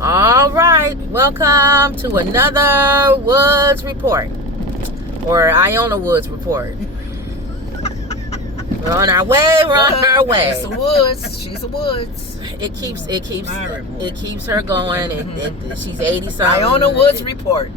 All right, welcome to another Woods Report, or Iona Woods Report. We're on our way. It's the Woods. She's the Woods. It keeps her going. She's 80 something. Iona Woods Report.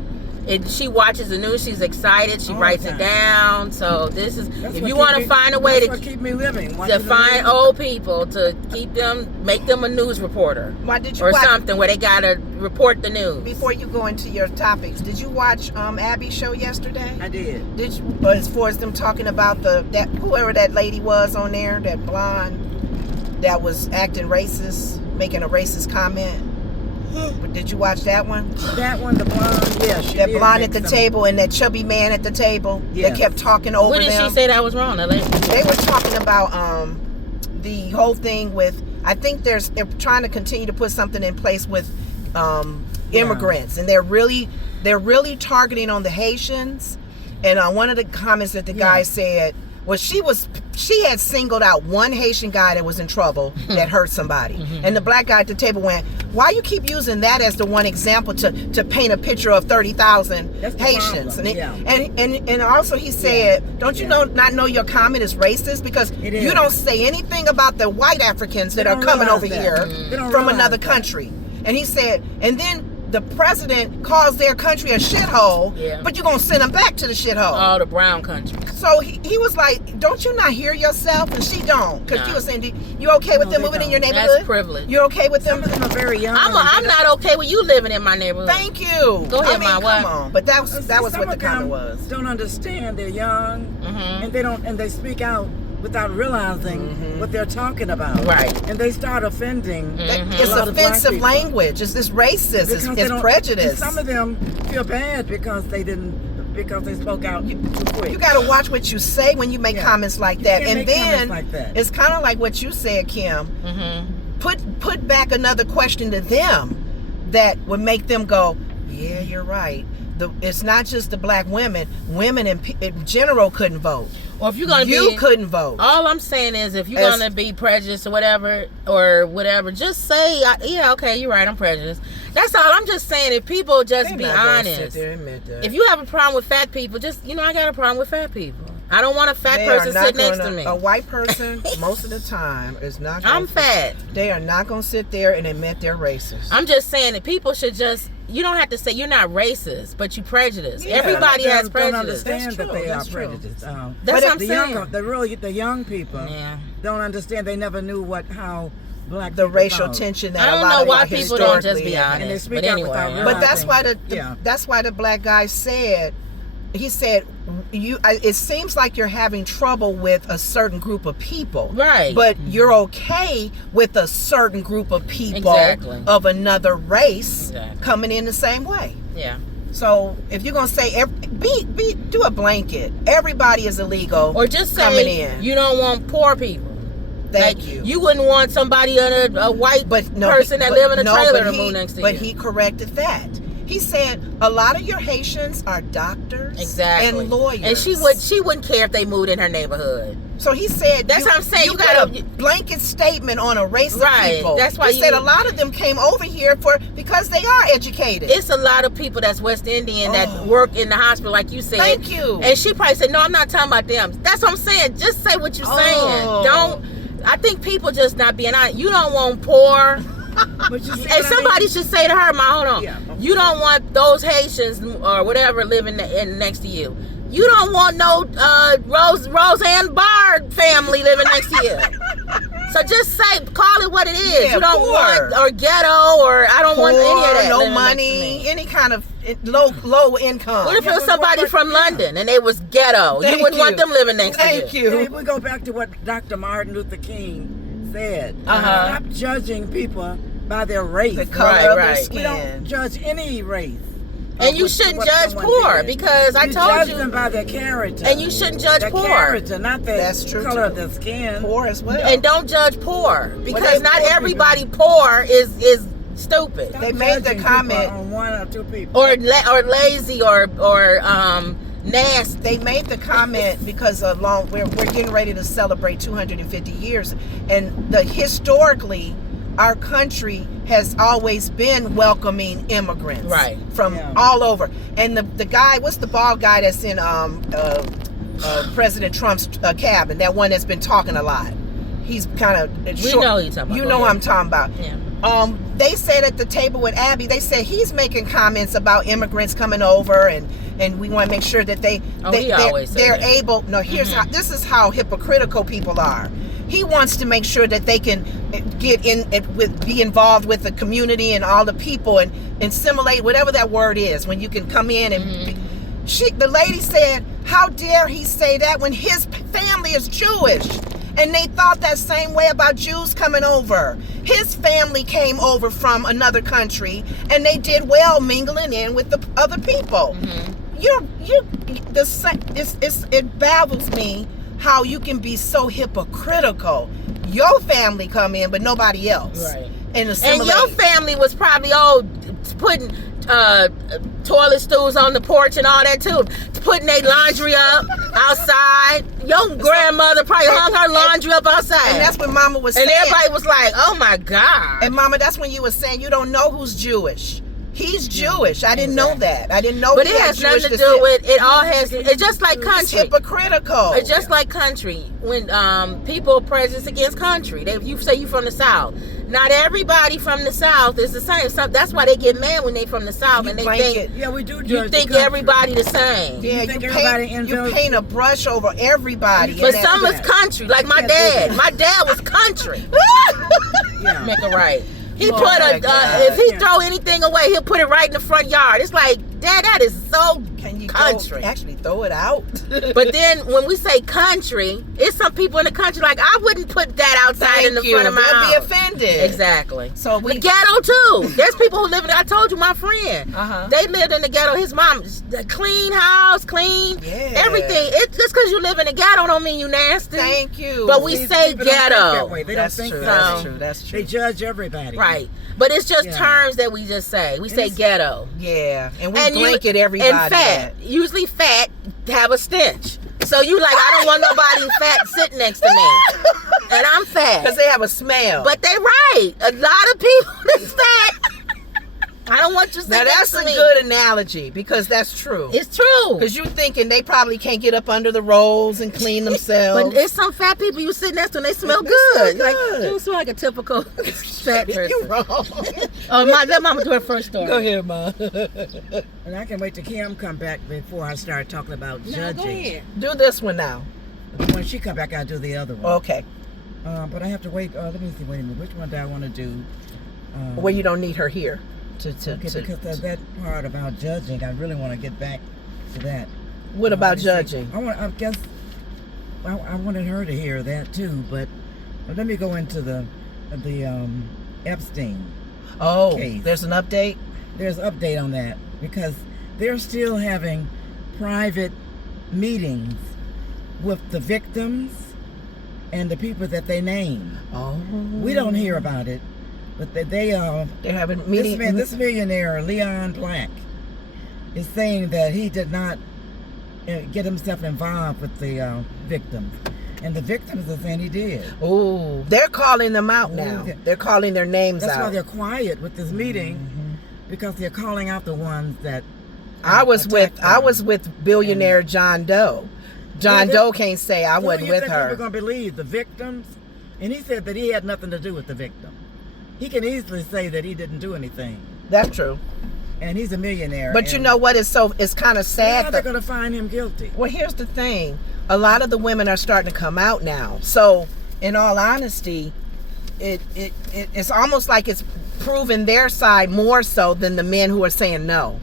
She watches the news. She's excited. She writes it down. So this is, if you want to find a way to keep me living, to find old people, to keep them, make them a news reporter. Why did you or watch, something where they gotta report the news. Before you go into your topics, did you watch Abby's show yesterday? I did. Did you? As far as them talking about that whoever that lady was on there, that blonde that was acting racist, making a racist comment. Did you watch that one? That one, the blonde, yeah. That blonde at the table and that chubby man at the table that kept talking over them. What did she say that was wrong? They were talking about the whole thing with, I think they're trying to continue to put something in place with immigrants, and they're really targeting on the Haitians. And one of the comments that the guy said was she had singled out one Haitian guy that was in trouble that hurt somebody. And the black guy at the table went, why you keep using that as the one example to paint a picture of 30,000 Haitians? And also he said, don't you not know your comment is racist? Because you don't say anything about the white Africans that are coming over here from another country. And he said, and then the president calls their country a shithole, but you're going to send them back to the shithole. All the brown countries. So he was like, don't you not hear yourself? And she don't. Because she was saying, you okay with them moving in your neighborhood? That's privilege. You're okay with them? Some of them are very young. I'm not okay with you living in my neighborhood. Thank you. Go ahead, come on. But that was what the comment was. Don't understand. They're young, and they speak out without realizing what they're talking about. Right. And they start offending. It's offensive language. It's this racist. It's prejudice. Some of them feel bad because they spoke out too quick. You got to watch what you say when you make comments like that. And then it's kind of like what you said, Kim. Put back another question to them that would make them go, yeah, you're right. It's not just the black women. Women in general couldn't vote. Well, if you're gonna you couldn't vote. All I'm saying is, if you're gonna be prejudiced or whatever, just say, yeah, okay, you're right, I'm prejudiced. That's all. I'm just saying, if people just be honest. If you have a problem with fat people, just I got a problem with fat people. I don't want a fat person sit next to me. A white person, most of the time, is not. I'm fat. They are not going to sit there and admit they're racist. I'm just saying that people should just. You don't have to say you're not racist, but you prejudiced. Everybody has prejudice. Don't understand that they are prejudiced. That's what I'm saying. The young people don't understand. They never knew how black the racial tension that I don't know why people don't just be honest. And they speak but out anyway, without but that's why the black guy said. He said, it seems like you're having trouble with a certain group of people. Right. But you're okay with a certain group of people of another race coming in the same way. Yeah. So if you're going to say, do a blanket. Everybody is illegal. Or just say, coming in. You don't want poor people. Thank you. You wouldn't want somebody under a white person that live in a trailer to move next to you. But he corrected that. He said a lot of your Haitians are doctors and lawyers. And she wouldn't care if they moved in her neighborhood. So he said that's what I'm saying. You got a blanket statement on a race of people. That's why he said a lot of them came over here because they are educated. It's a lot of people that's West Indian that work in the hospital, like you said. Thank you. And she probably said, no, I'm not talking about them. That's what I'm saying. Just say what you're saying. Don't. I think people just not being honest. You don't want poor. And somebody should say to her, hold on, you don't want those Haitians or whatever living next to you. You don't want no Roseanne Barr family living next to you. So just call it what it is. Yeah, you don't want, or ghetto, or I don't want any of that. No money, any kind of low income. What if it was somebody from London and they was ghetto? You wouldn't want them living next to you. Thank you. Hey, we go back to what Dr. Martin Luther King said. Stop judging people by their race. The color of their skin. We don't judge any race. And you shouldn't judge poor because I told you. Judge them by their character. And you shouldn't judge poor. Character, not the color of their skin. Poor as well. And don't judge poor because not everybody poor is stupid. Stop they made the comment on one or two people. Or lazy or nasty. They made the comment because we're getting ready to celebrate 250 years, and historically our country has always been welcoming immigrants, right, from all over. And the guy, what's the bald guy that's in President Trump's cabin? That one that's been talking a lot. He's kind of short. We know you're talking about. You know who I'm talking about. Yeah. They said at the table with Abby, they said he's making comments about immigrants coming over, and we want to make sure that they're able. No, here's how. This is how hypocritical people are. He wants to make sure that they can get in be involved with the community and all the people and assimilate, whatever that word is, when you can come in and the lady said, how dare he say that when his family is Jewish? And they thought that same way about Jews coming over. His family came over from another country, and they did well mingling in with the other people. It baffles me how you can be so hypocritical. Your family come in, but nobody else. Right. And your family was probably putting toilet stools on the porch and all that too, putting their laundry up outside. Your grandmother probably hung her laundry up outside. And that's what Mama was saying. And everybody was like, oh my God. And Mama, that's when you were saying you don't know who's Jewish. He's Jewish. I didn't know that. I didn't know. But it has nothing to do with it. All has. It's just like country. It's hypocritical. It's just like country. When people prejudice against country, you say you from the South. Not everybody from the South is the same. So that's why they get mad when they from the South and they think. Yeah, we do. You think everybody the same. Yeah, you paint a brush over everybody. But some is country. Like my dad. My dad was country. Make it right. He if he throw anything away, he'll put it right in the front yard. It's like, Dad, that is so country. Actually throw it out. But then when we say country, it's some people in the country like, I wouldn't put that outside in the front of my house. They'll be offended. Exactly. So the ghetto too. There's people who live in. I told you, my friend. They lived in the ghetto. His mom, the clean house, clean everything. It just because you live in the ghetto don't mean you nasty. Thank you. But we say ghetto. They don't think that's true. That's true. They judge everybody. Right. But it's just terms that we just say. We say ghetto. Yeah. And we blanket everybody. And fat. Usually fat have a stench. So you like, I don't want nobody fat sitting next to me. And I'm fat. Because they have a smell. But they right. A lot of people that's fat. I don't want you to Now that's a good analogy because that's true. It's true. Because you're thinking they probably can't get up under the rolls and clean themselves. But it's some fat people you sit next to and they smell good. Like, you smell like a typical fat person. You're wrong. Let Mama do her first story. Go ahead, Mom. And I can wait till Kim come back before I start talking about judging. Go ahead. Do this one now. When she come back, I'll do the other one. Okay. But I have to wait. Let me see. Wait a minute. Which one do I want to do? Well, you don't need her here. Because that part about judging, I really want to get back to that. What about judging? I guess I wanted her to hear that too, but let me go into the Epstein case. There's an update? There's an update on that because they're still having private meetings with the victims and the people that they name. Oh. We don't hear about it. But they're having meetings. This millionaire, Leon Black, is saying that he did not get himself involved with the victims. And the victims are saying he did. Oh, they're calling them out now. They're calling their names out. That's why they're quiet with this meeting, because they're calling out the ones that I was with billionaire John Doe. John Doe can't say I wasn't with her. People going to believe the victims? And he said that he had nothing to do with the victim. He can easily say that he didn't do anything. That's true. And he's a millionaire. But you know what? It's kind of sad. How they're going to find him guilty? Well, here's the thing. A lot of the women are starting to come out now. So, in all honesty, it's almost like it's proving their side more so than the men who are saying no.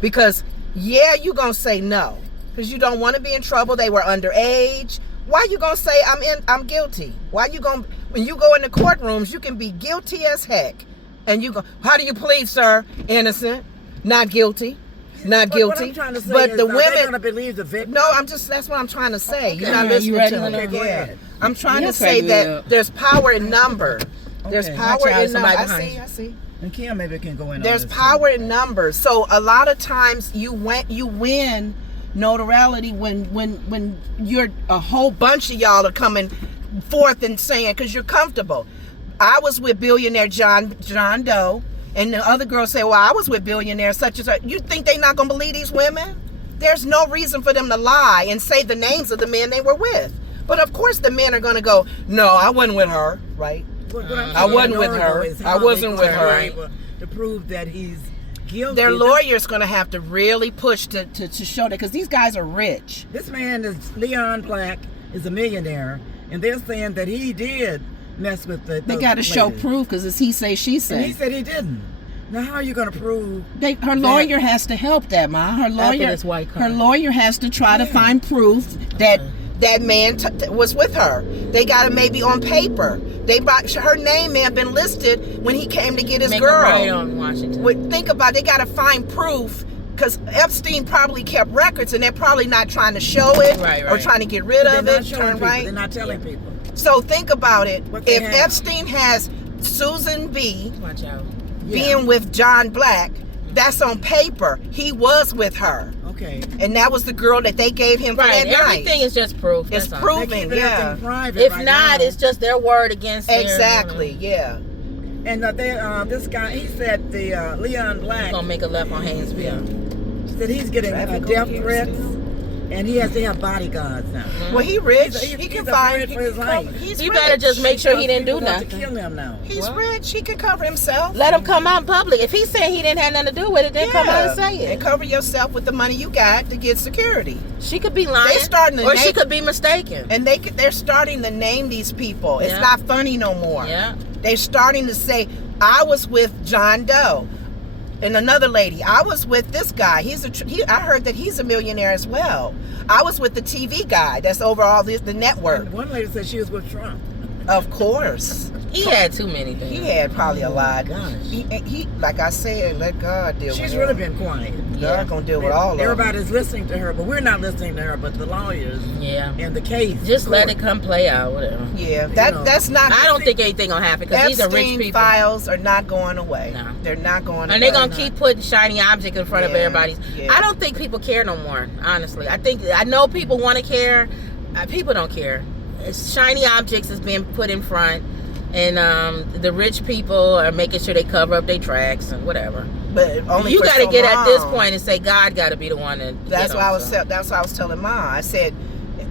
Because, you're going to say no. Because you don't want to be in trouble. They were underage. Why you going to say I'm guilty? Why you going to... When you go in the courtrooms, you can be guilty as heck. And you go, how do you plead, sir? Innocent. Not guilty. Not guilty. What I'm trying to say is, the women going to believe the victim. No, that's what I'm trying to say. Okay. You're not listening to me. Okay, I'm trying to say that there's power in numbers. Okay. There's power in numbers. I see. And Kim maybe can go in. There's power in numbers. So a lot of times you win notoriety when you're a whole bunch of y'all are coming forth and saying, because you're comfortable. I was with billionaire John Doe, and the other girl say, well, I was with billionaire such and such. You think they not gonna believe these women? There's no reason for them to lie and say the names of the men they were with. But of course the men are gonna go, no, I wasn't with her, right? I wasn't with her. I wasn't with her. To prove that he's guilty. Their lawyer's going to have to really push to show that, because these guys are rich. This man is Leon Black, is a millionaire, and they're saying that he did mess with the. They got to show proof, because it's he say, she say. And he said he didn't. Now how are you going to prove? Her lawyer has to help that, Ma. Her lawyer has to try to find proof that that man was with her. They got it maybe on paper. Her name may have been listed when he came to get his girl. Right on Washington. Think about it, they got to find proof, because Epstein probably kept records, and they're probably not trying to show it or trying to get rid of it. They're not telling people. So think about it. If Epstein has Susan B. being with John Black, that's on paper. He was with her. Okay. And that was the girl that they gave him for that night. Everything is just proof. It's proving, yeah. If not, it's just their word against exactly, yeah. And this guy, he said Leon Black. He's gonna make a left on Haynesville. Said he's getting death threats, and he has to have bodyguards now. Mm-hmm. Well, he rich. He can find for his life. He better just make sure he didn't do nothing. To kill him now. He's rich. He can cover himself. Let him come out in public. If he said he didn't have nothing to do with it, then come out and say it. And cover yourself with the money you got to get security. She could be lying, she could be mistaken. And they're starting to name these people. It's not funny no more. Yeah. They're starting to say, I was with John Doe. And another lady, I was with this guy. I heard that he's a millionaire as well. I was with the TV guy that's over all the network. And one lady said she was with Trump. Of course. He had too many things. He had probably a lot. He like I said, let God deal with him. She's really been quiet. God gonna deal with all of them. Everybody's listening to her, but we're not listening to her, but the lawyers. Yeah. And the case. Just let it come play out, whatever. Yeah. That's not. I don't think anything gonna happen, because these are rich people. Files are not going away. No. They're not going away. And they're gonna keep putting shiny objects in front of everybody. Yeah. I don't think people care no more, honestly. I know people want to care. People don't care. Shiny objects is being put in front, and the rich people are making sure they cover up their tracks and whatever. But only you got to get at this point and say God got to be the one that. That's what I was telling Ma. I said,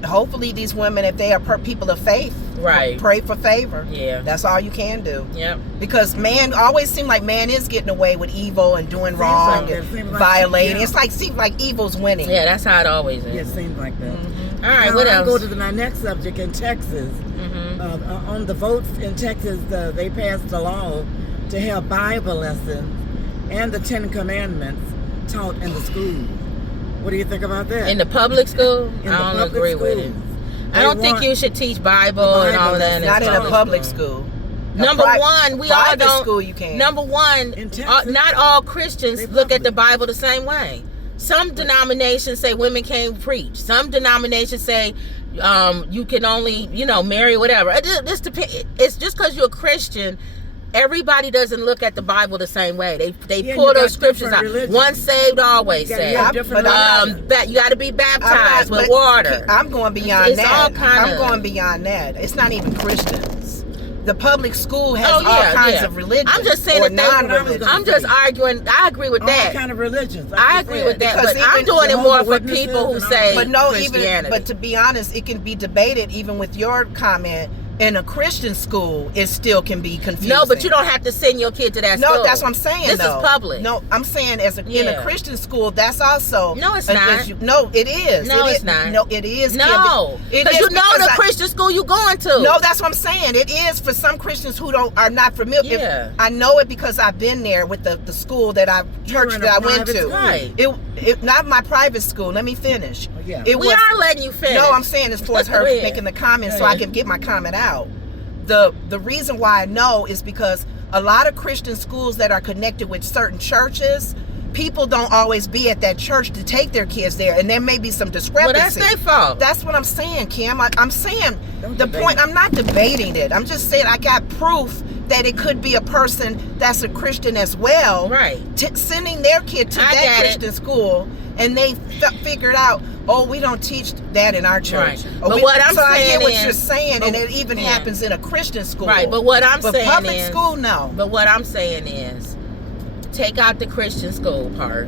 hopefully these women, if they are people of faith, pray for favor. Yeah, that's all you can do. Yeah, because man always seems like man is getting away with evil and doing wrong and violating. It seems like evil's winning. Yeah, that's how it always is. Yeah, it seems like that. Mm-hmm. All right, what else? I'll go to my next subject in Texas. On the votes in Texas, they passed a law to have Bible lessons and the 10 Commandments taught in the school. What do you think about that? In the public school? I don't agree with it. I don't think you should teach Bible and all of that. Not in a public school. Number one, we all don't. School you can. Number one, not all Christians look at the Bible the same way. Some denominations say women can't preach. Some denominations say you can only, marry whatever. This depends. It's just because you're a Christian. Everybody doesn't look at the Bible the same way. They pull those scriptures out. Once saved, always saved. You got to be baptized with water. I'm going beyond that. I'm going beyond that. It's not even Christians. The public school has all kinds of religions. I'm just saying I'm just arguing. I agree with that. All kind of religions. I agree with that, but I'm doing it more for people who say Christianity. But to be honest, it can be debated even with your comment. In a Christian school, it still can be confusing. No, but you don't have to send your kid to that school. No, that's what I'm saying. This is public. No, I'm saying in a Christian school, that's also no, it's not. No, it is. No, it's not. No, it is. No, because the Christian school you going to. No, that's what I'm saying. It is for some Christians who are not familiar. Yeah. I know it because I've been there with the school that I went to. Right. It not my private school. Let me finish. We are letting you finish. No, I'm saying as far as her making the comment, so I can get my comment out. The reason why I know is because a lot of Christian schools that are connected with certain churches, people don't always be at that church to take their kids there, and there may be some discrepancy. Well, that's their fault. That's what I'm saying, Kim. I'm saying I'm not debating it. I'm just saying I got proof that it could be a person that's a Christian as well, right? Sending their kid to that Christian school, and they figured out, oh, we don't teach that in our church. Right. Or But what I'm so saying I get what is, you're saying, and it even happens in a Christian school. Right, but what I'm saying public is, school, no. But what I'm saying is, take out the Christian school part.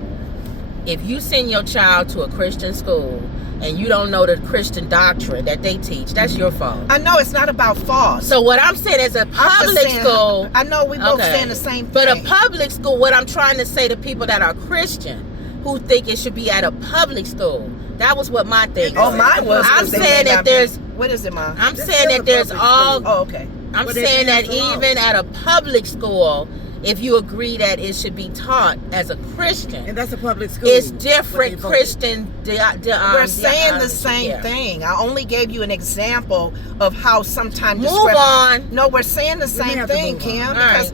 If you send your child to a Christian school and you don't know the Christian doctrine that they teach, that's your fault. I know it's not about fault. So what I'm saying is a public school. I know we both saying the same thing. But a public school, what I'm trying to say to people that are Christian who think it should be at a public school. That was what my thing was. Oh, mine was. I'm saying that there's. What is it, Mom? I'm saying that there's all. Oh, okay. I'm saying that even at a public school, if you agree that it should be taught as a Christian, and that's a public school, it's different Christian. We're saying the same thing. I only gave you an example of how sometimes. Move on. No, we're saying the same thing, Kim. Because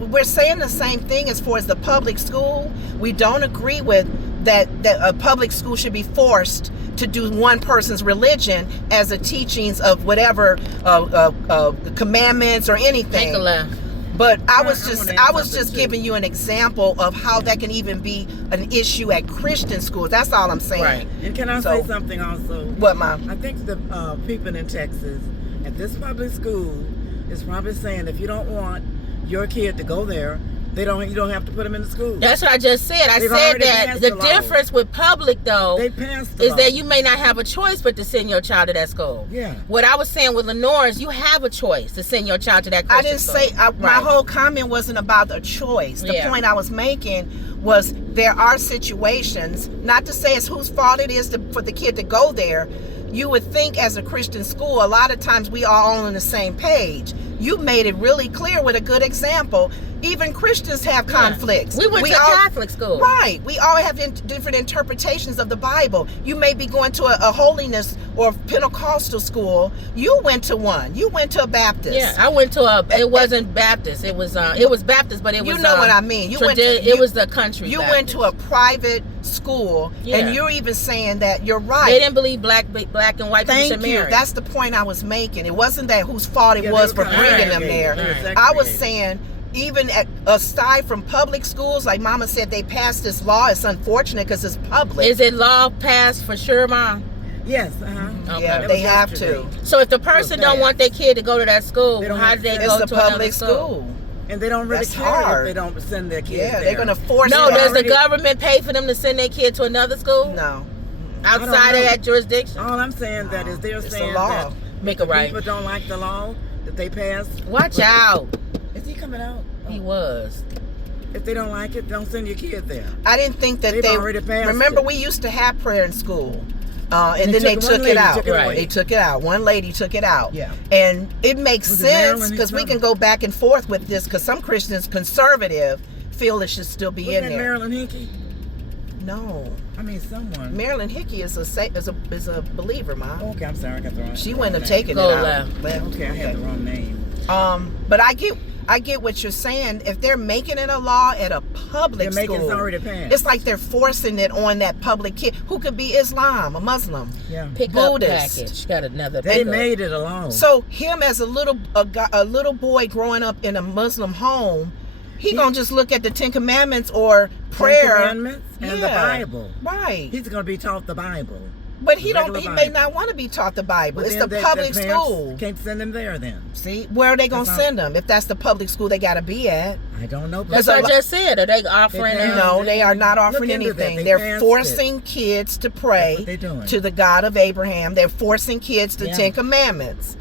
we're saying the same thing as far as the public school. We don't agree with that a public school should be forced to do one person's religion as a teachings of whatever commandments or anything. Make a left. But I was just giving you an example of how that can even be an issue at Christian schools. That's all I'm saying. Right. And can I say something also? What, Mom? I think the people in Texas at this public school is probably saying if you don't want your kid to go there, you don't have to put them in the school. That's what I just said. I said that the difference with public though is that you may not have a choice but to send your child to that school. Yeah. What I was saying with Lenore is you have a choice to send your child to that Christian school. I didn't say my whole comment wasn't about a choice. The point I was making was there are situations, not to say it's whose fault it is for the kid to go there. You would think as a Christian school, a lot of times we are all on the same page. You made it really clear with a good example. Even Christians have conflicts. We went to Catholic school. Right. We all have different interpretations of the Bible. You may be going to a holiness or Pentecostal school. You went to one. You went to a Baptist. Yeah, I went to it wasn't Baptist. It was Baptist, but it was. You know what I mean. It was the country. You Baptist. went to a private school, and you're even saying that you're right. They didn't believe black and white people should marry. That's the point I was making. It wasn't that whose fault it was for bringing them there. Right. I was saying, even aside from public schools, like Mama said, they passed this law. It's unfortunate because it's public. Is it law passed for sure, Mom? Yes. Okay. Yeah, they have to. So if the person don't want their kid to go to that school, how do they go to a public school? And they don't really care if they don't send their kids there. They're going to force it. No, does the government pay for them to send their kid to another school? No. Outside of that jurisdiction? All I'm saying that is they're saying that people don't like the law that they passed. Watch out. Is he coming out? He was. If they don't like it, don't send your kid there. I didn't think that they already passed. Remember, we used to have prayer in school. And then they took it out. They took it out. One lady took it out. Yeah. And it makes sense because we can go back and forth with this because some Christians, conservative, feel it should still be in there. Marilyn Hickey? No. I mean, someone. Marilyn Hickey is a believer, Mom. Okay, I'm sorry, I got the wrong. She wouldn't have taken it out. Okay, I had the wrong name. But I get what you're saying. If they're making it a law at a public school, it's already passed. It's like they're forcing it on that public kid who could be Islam, a Muslim, pick Buddhist. Up package. Got another. They made it alone. So him as a little boy growing up in a Muslim home, he gonna just look at the Ten Commandments or prayer, Commandments and the Bible. Right. He's gonna be taught the Bible. But he may not want to be taught the Bible. It's the public school. Can't send him there then. See, where are they gonna send him? If that's the public school they gotta be at. I don't know. That's what I just said. Are they offering? No, they are not offering anything. They're forcing kids to pray to the God of Abraham. They're forcing kids to Ten Commandments.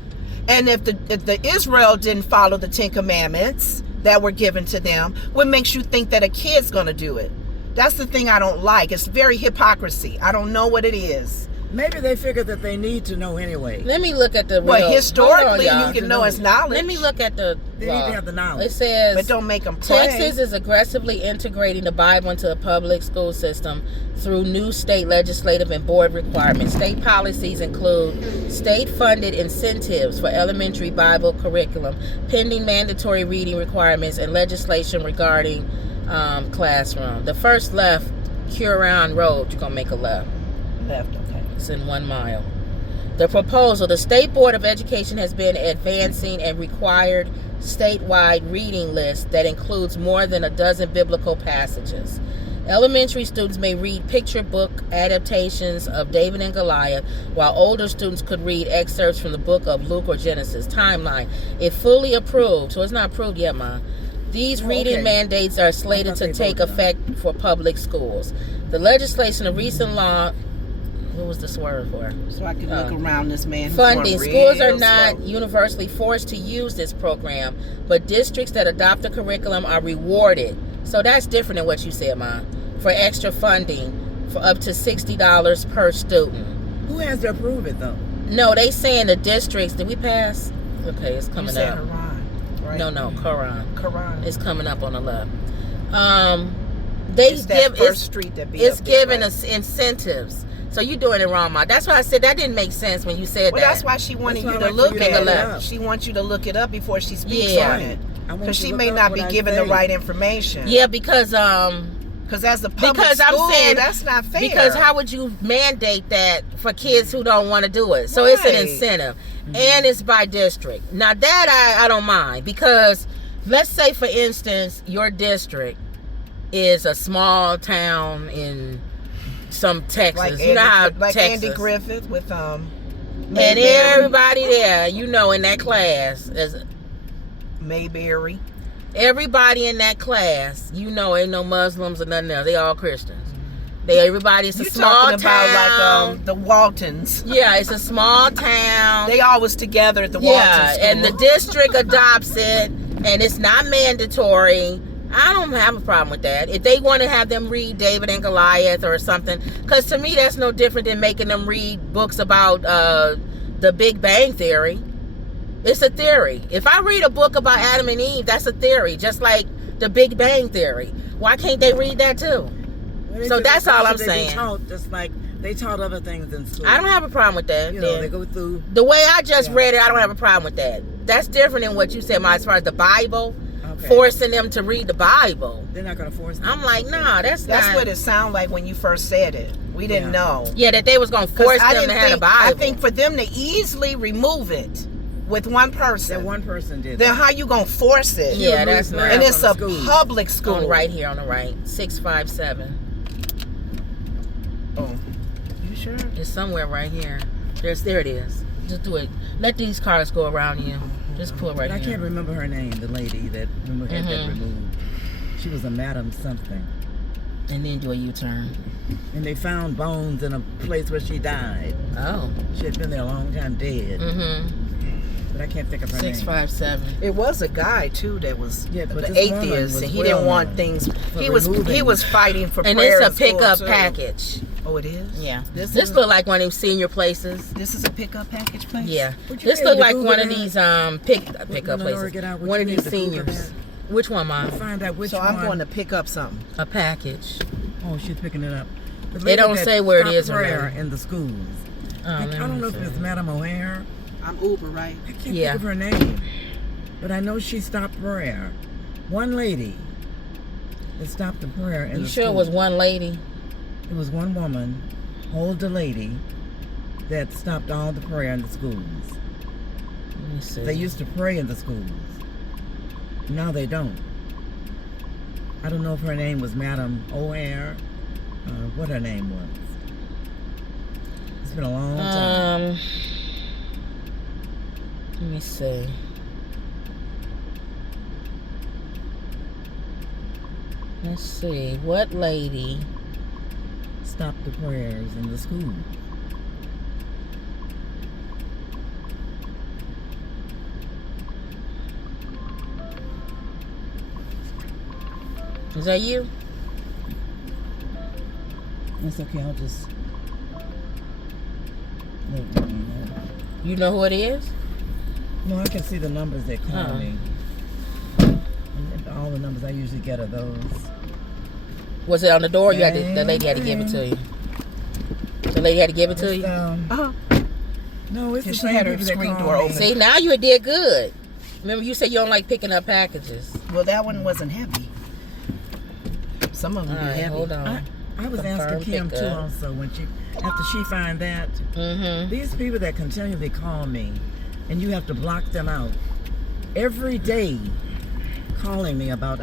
And if the Israel didn't follow the Ten Commandments that were given to them, what makes you think that a kid's gonna do it? That's the thing I don't like. It's very hypocrisy. I don't know what it is. Maybe they figure that they need to know anyway. Let me look at the. Well, historically, you can know as knowledge. Let me look at the. They need to have the knowledge. It says. But don't make them pray. Texas is aggressively integrating the Bible into a public school system through new state legislative and board requirements. State policies include state-funded incentives for elementary Bible curriculum, pending mandatory reading requirements, and legislation regarding classroom. The first left, Huron Road. You're gonna make a left. Left. It's in 1 mile. The proposal, the State Board of Education has been advancing a required statewide reading list that includes more than a dozen biblical passages. Elementary students may read picture book adaptations of David and Goliath, while older students could read excerpts from the book of Luke or Genesis. Timeline. If fully approved, so it's not approved yet, Ma. These reading mandates are slated to take effect for public schools. The legislation of recent law, what was this word for? So I can look around this man. Funding. Schools are not universally forced to use this program, but districts that adopt the curriculum are rewarded. So that's different than what you said, Mom. For extra funding for up to $60 per student. Who has to approve it, though? No, they saying the districts. Did we pass? Okay, it's coming up. Haran, right? No, Quran. Quran. It's coming up on the left. It's giving us incentives. So you doing it wrong, Ma. That's why I said that didn't make sense when you said that. Well, that's why she wanted you to look it up. She wants you to look it up before she speaks on it. Because she may not be giving the right information. Yeah, because as a public school, that's not fair. Because how would you mandate that for kids who don't want to do it? So it's an incentive. And it's by district. Now that I don't mind, because let's say, for instance, your district is a small town in some Texas. Like you know how like Texas. Andy Griffith with and everybody there, in that class is Mayberry. Everybody in that class, ain't no Muslims or nothing else. They all Christians. Everybody's a small town. About like the Waltons. Yeah, it's a small town. They always together at the Walton school. And the district adopts it, and it's not mandatory. I don't have a problem with that. If they want to have them read David and Goliath or something, because to me that's no different than making them read books about the Big Bang Theory. It's a theory. If I read a book about Adam and Eve, that's a theory, just like the Big Bang Theory. Why can't they read that too? So that's all I'm saying. Just like they taught other things in school. I don't have a problem with that. They go through. The way I just read it, I don't have a problem with that. That's different than what you said, Ma, as far as the Bible. Forcing them to read the Bible. They're not going to force them. I'm like, nah, that's what it sounded like when you first said it. We didn't know. Yeah, that they was going to force them to have the Bible. I think for them to easily remove it with one person. That one person did. Then how you going to force it? Yeah, that's not. And it's a public school. Right here on the right. 657. Oh. You sure? It's somewhere right here. There it is. Just do it. Let these cars go around you. Just pull right here. I can't remember her name, the lady that had that removed. She was a Madam something. And then do a U-turn. And they found bones in a place where she died. Oh. She had been there a long time dead. But I can't think of her name. 657. It was a guy too that was the atheist, and he didn't want things. He was fighting for and prayer. And it's a pickup package. Oh, it is? Yeah. This look like one of them senior places. This is a pickup package place? Yeah. This look like one of these pickup places. One of these seniors. Which one, Mom? Find out which one. So I'm going to pick up something. A package. Oh, she's picking it up. They don't say where it is prayer in the schools. I don't know if it's Madam O'Hare. I'm Uber, right? I can't think of her name. But I know she stopped prayer. One lady that stopped the prayer in the school. You sure it was one lady? It was one woman, older lady, that stopped all the prayer in the schools. Let me see. They used to pray in the schools. Now they don't. I don't know if her name was Madam O'Hare, what her name was. It's been a long time. Let me see. Let's see. What lady stopped the prayers in the school? Is that you? It's okay, I'll just... You know who it is? No, I can see the numbers that call me. And all the numbers I usually get are those. Was it on the door? You had to, the lady had to give it to you. The lady had to give it to you? No, it's the she had her screen door open. See, now you did good. Remember, you said you don't like picking up packages. Well, that one wasn't heavy. Some of them are heavy. Hold on. I was asking Kim too also when after she find that these people that continually call me and you have to block them out every day calling me about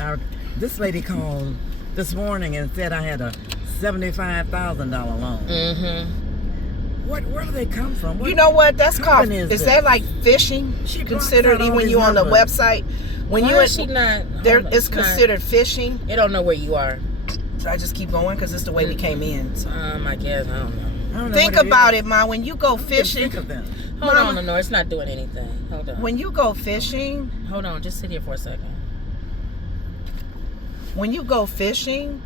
this lady called this morning and said I had a $75,000 loan. Mm-hmm. Where do they come from? You know what? That's called. Is that like phishing? Considered when you on the website. When Why you is she not? there, it's considered phishing. It don't know where you are. So I just keep going because it's the way we came in. So. I guess I don't know. Think about it, Ma. When you go fishing, hold on, no, it's not doing anything. Hold on. When you go fishing, hold on, just sit here for a second. When you go fishing,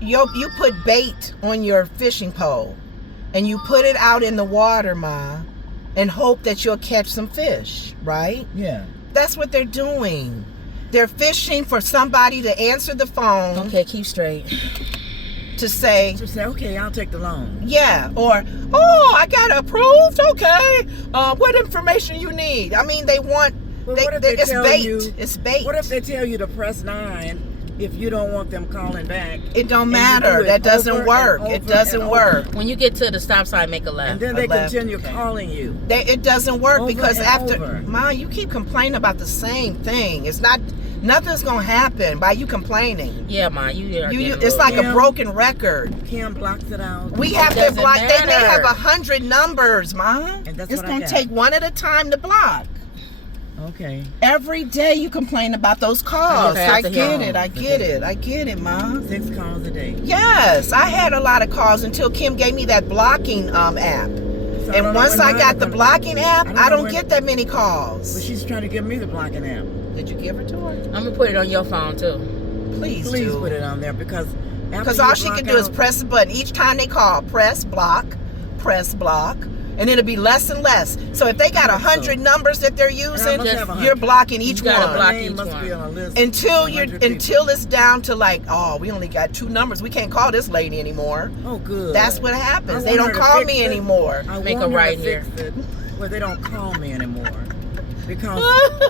you put bait on your fishing pole, and you put it out in the water, Ma, and hope that you'll catch some fish, right? Yeah. That's what they're doing. They're fishing for somebody to answer the phone. Okay, keep straight. To say, okay, I'll take the loan. Yeah, or, oh, I got approved. Okay, what information you need? I mean, they want. It's bait. It's bait. What if they tell you to press 9 if you don't want them calling back? It don't matter. That doesn't work. It doesn't work. When you get to the stop sign, make a left. And then they continue calling you. It doesn't work because after, Ma, you keep complaining about the same thing. It's not. Nothing's gonna happen by you complaining. Yeah, Ma, it's like a broken record. Kim blocks it out. We have to block. They may have 100 numbers, Ma. It's gonna take one at a time to block. Okay. Every day you complain about those calls. I get it, Ma. 6 calls a day. Yes, I had a lot of calls until Kim gave me that blocking app. And once I got the blocking app, I don't get that many calls. But she's trying to give me the blocking app. Did you give it to her? I'm gonna put it on your phone too. Please put it on there because all she can do is press the button. Each time they call, press block, and it'll be less and less. So if they got 100 numbers that they're using, you're blocking each one. Block each one. Until it's down to like, oh, we only got 2 numbers. We can't call this lady anymore. Oh, good. That's what happens. They don't call me anymore. Make a right here. Well, they don't call me anymore. Because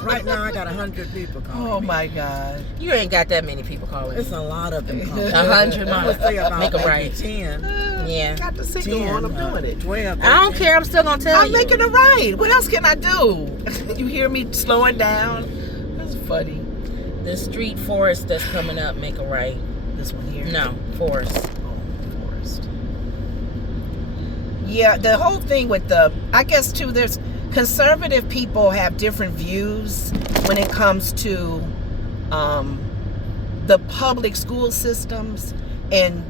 right now I got 100 people calling me. Oh my God. You ain't got that many people calling. It's a lot of them calling. 100 miles. Make a right. 10. Yeah. Got the signal on. I'm doing it. 12. 13. I don't care. I'm still gonna tell you. I'm making a right. What else can I do? You hear me slowing down? That's funny. The street Forest that's coming up. Make a right. This one here. No, Forest. Oh, Forest. Yeah, the whole thing with I guess too, there's conservative people have different views when it comes to the public school systems and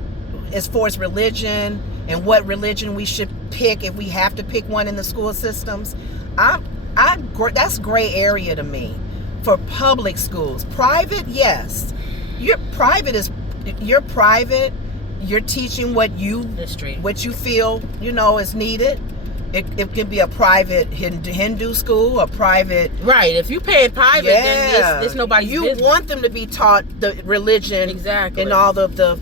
as far as religion and what religion we should pick if we have to pick one in the school systems. That's gray area to me for public schools. Private, yes. You're private. You're teaching what you feel is needed. It can be a private Hindu school, a private... Right, if you pay private, then it's nobody's business. You want them to be taught the religion and all the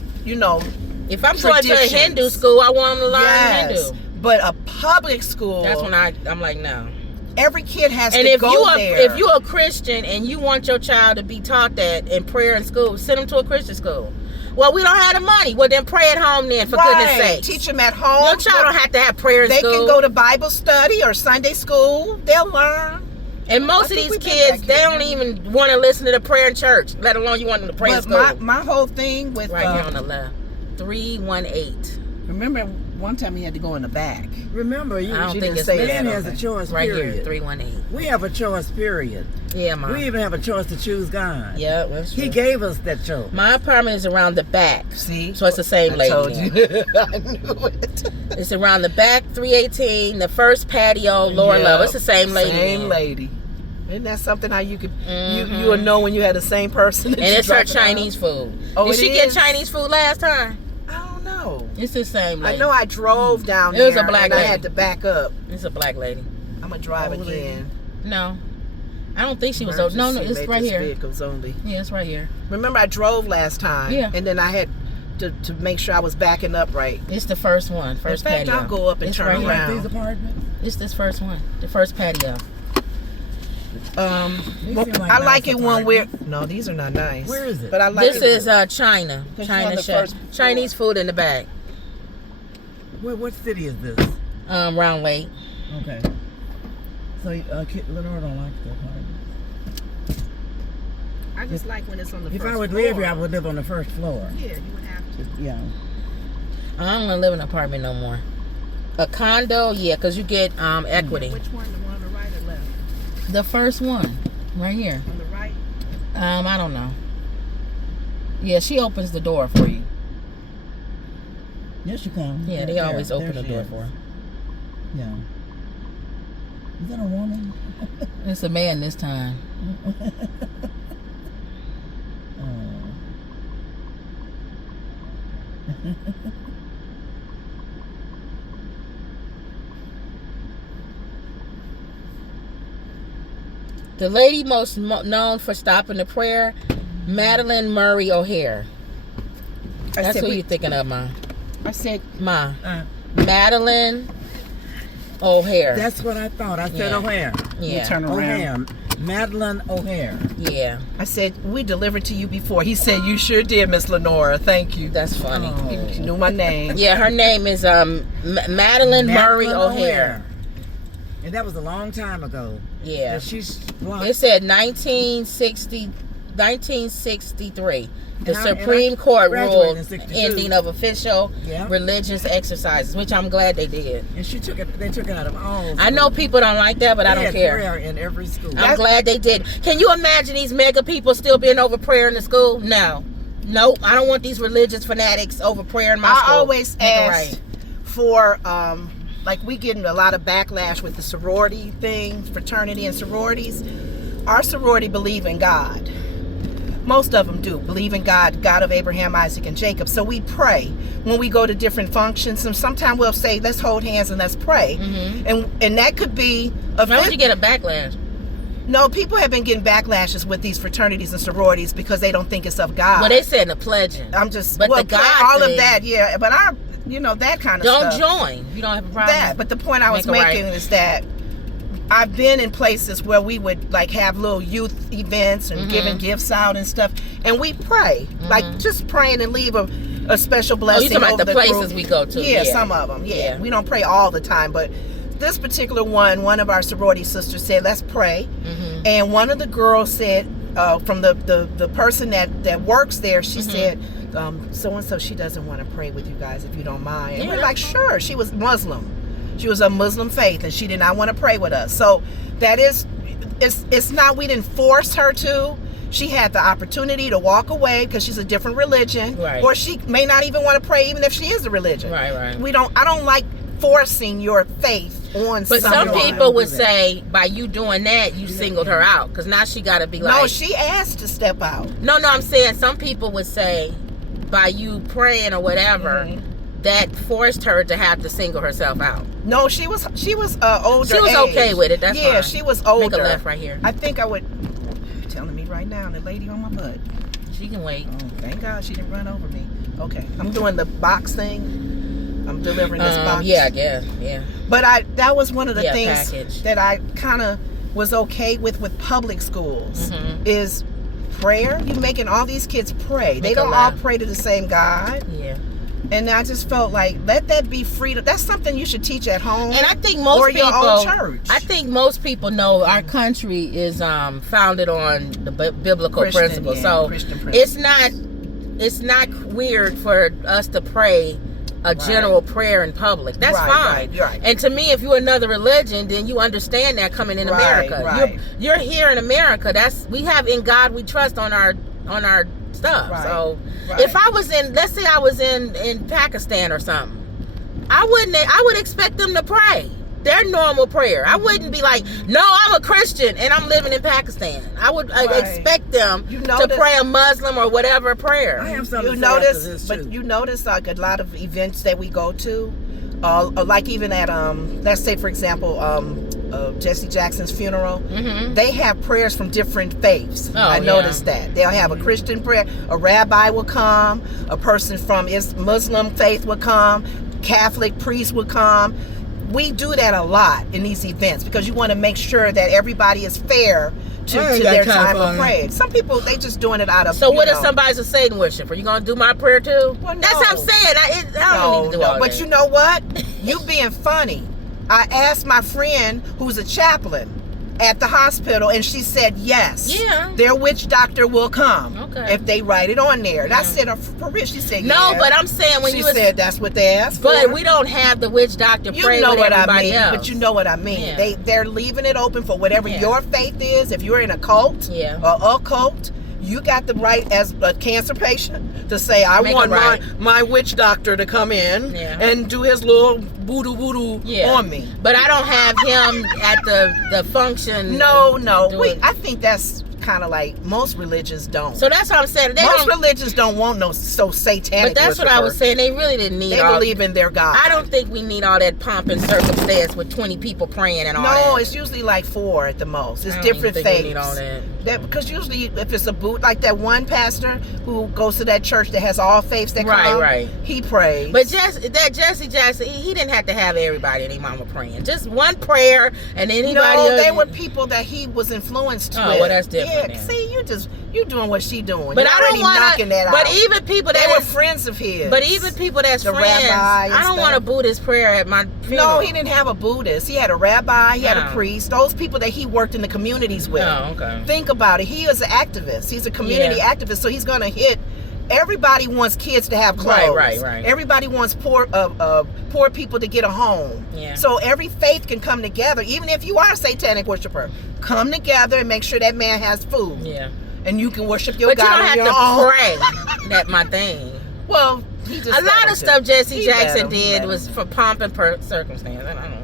if I'm going to a Hindu school, I want them to learn Hindu. But a public school... That's when I'm like, no. Every kid has to go there. If you're a Christian and you want your child to be taught that in prayer in school, send them to a Christian school. Well, we don't have the money. Well, then pray at home then, for goodness sake. Teach them at home. Your child don't have to have prayer in school. They can go to Bible study or Sunday school. They'll learn. And most of these kids, they don't even want to listen to the prayer in church, let alone you want them to pray in school. My whole thing with... Right here on the left. 318. Remember, one time he had to go in the back. Remember, I don't think it's man has a choice, right period. Here, 318. We have a choice, period. Yeah, Mom. We even have a choice to choose God. Yeah, that's true. He gave us that choice. My apartment is around the back. See? So it's the same lady. I told you. I knew it. It's around the back, 318, the first patio, lower level. It's the same lady. Same lady. Isn't that something how you could you will know when you had the same person? And it's her Chinese food. Oh, did she get Chinese food last time? I don't know. It's the same lady. I know I drove down there. It was a black lady. I had to back up. It's a black lady. I'm gonna drive again. No, I don't think she was. No, it's right here. Vehicles only. Yeah, it's right here. Remember, I drove last time. Yeah. And then I had to make sure I was backing up right. It's the first one. First patio. In fact, I'll go up and turn around. These apartments? It's this first one. The first patio. I like it when we're... No, these are not nice. Where is it? But I like this is China. China chef. Chinese food in the back. What city is this? Round Lake. Okay. So Lenore don't like the apartment. I just like when it's on the first floor. If I would live here, I would live on the first floor. Yeah, you would have to. Yeah. I don't want to live in an apartment no more. A condo, yeah, because you get equity. Which one? The one on the right or left? The first one, right here. On the right? I don't know. Yeah, she opens the door for you. Yes, you can. Yeah, they always open the door for her. Yeah. Is that a woman? It's a man this time. The lady most known for stopping the prayer, Madeline Murray O'Hare. That's who you're thinking of, Ma. I said, Madeline O'Hare. That's what I thought. I said O'Hare. Yeah. You turn around. O'Hare. Madeline O'Hare. Yeah. I said, we delivered to you before. He said, you sure did, Miss Lenora. Thank you. That's funny. He knew my name. Yeah, her name is Madeline Murray O'Hare. And that was a long time ago. Yeah. It said 1963. The Supreme Court ruled ending of official religious exercises, which I'm glad they did. And they took it out of all schools. I know people don't like that, but I don't care. Prayer in every school. I'm glad they did. Can you imagine these mega people still being over prayer in the school? No. Nope. I don't want these religious fanatics over prayer in my school. I always ask for, like, we getting a lot of backlash with the sorority thing, fraternity and sororities. Our sorority believe in God. Most of them do believe in God, God of Abraham, Isaac, and Jacob. So we pray when we go to different functions, and sometimes we'll say, let's hold hands and let's pray. And that could be why would you get a backlash? No, people have been getting backlashes with these fraternities and sororities because they don't think it's of God. Well, they said the pledging. I'm just, but the God all thing, of that, yeah. But that kind of don't stuff. Don't join. You don't have a problem. But the point I was making is that I've been in places where we would like have little youth events and giving gifts out and stuff, and we pray, like just praying and leave a special blessing. Oh, you talking about the places group. we go to? Yeah, some of them. Yeah, we don't pray all the time, but this particular one of our sorority sisters said, "Let's pray," and one of the girls said, from the person that works there, she said, "So and so, she doesn't want to pray with you guys if you don't mind." And we're like, "Sure." She was Muslim. She was a Muslim faith, and she did not want to pray with us. So that is, it's not, we didn't force her to. She had the opportunity to walk away because she's a different religion, or she may not even want to pray, even if she is a religion. Right. I don't like forcing your faith on. But some people would say, by you doing that, you singled her out, because now she got to be like. No, she asked to step out. No, I'm saying some people would say, by you praying or whatever. That forced her to have to single herself out. No, she was older. She was okay with it. That's fine. She was older. Make a left right here. I think I would. You're telling me right now, the lady on my butt. She can wait. Oh, thank God she didn't run over me. Okay, I'm doing the box thing. I'm delivering this box. Yeah. But that was one of the things that I kind of was okay with public schools is prayer. You making all these kids pray. They don't all pray to the same God. Yeah. And I just felt like, let that be freedom. That's something you should teach at home. And I think most people, your own church. I think most people know our country is founded on the biblical principles. So it's not weird for us to pray a general prayer in public. That's fine. Right. And to me, if you're another religion, then you understand that coming in America. You're here in America. We have in God we trust on our stuff. So if I was let's say I was in Pakistan or something, I would expect them to pray their normal prayer. I wouldn't be like, no, I'm a Christian and I'm living in Pakistan. I would expect them to pray a Muslim or whatever prayer. I have something you notice like a lot of events that we go to, like even at let's say for example Jesse Jackson's funeral, they have prayers from different faiths. I noticed that they'll have a Christian prayer, a rabbi will come, a person from Muslim faith will come, Catholic priest will come. We do that a lot in these events because you want to make sure that everybody is fair to their time of prayer. Some people, they just doing it out of. So what if somebody's a Satan worshiper? You gonna do my prayer too? Well, no. That's what I'm saying. I don't need to do all that. But you know what? You being funny. I asked my friend who's a chaplain. at the hospital, and she said yes. Yeah. Their witch doctor will come. Okay. If they write it on there. And I said, for real? She said no, yeah. but I'm saying when she you said that's what they asked for. But we don't have the witch doctor pray with everybody else. But you know what I mean. Yeah. They're leaving it open for whatever your faith is. If you're in a cult or occult, you got the right as a cancer patient to say, I want my witch doctor to come in and do his little voodoo on me. But I don't have him at the function. No. I think that's kind of like most religions don't. So that's what I'm saying. Most religions don't want no so satanic. But that's what I was saying. They really didn't need. They believe in their God. I don't think we need all that pomp and circumstance with 20 people praying and all that. No, it's usually like 4 at the most. It's different faiths. We need all that. Because usually if it's a boot, like that one pastor who goes to that church that has all faiths that come, he prays. But Jesse Jackson, he didn't have to have everybody and their mama praying. Just one prayer and anybody. No, they were people that he was influenced with. Oh, well, that's different. Yeah, see, you doing what she doing. But You're I don't want knocking that out. But even people they were friends of his. But even people that's friends, rabbi I don't want a Buddhist prayer at my funeral. No, he didn't have a Buddhist. He had a rabbi. He had a priest. Those people that he worked in the communities with. Oh, okay. Think about it. He is an activist. He's a community activist, so he's gonna hit. Everybody wants kids to have clothes. Right. Everybody wants poor people to get a home. Yeah. So every faith can come together. Even if you are a satanic worshiper, come together and make sure that man has food. Yeah. And you can worship your God on your own. But you don't have to pray. That's my thing. Well, he just a lot of stuff Jesse Jackson did was for pomp and circumstance. I don't know.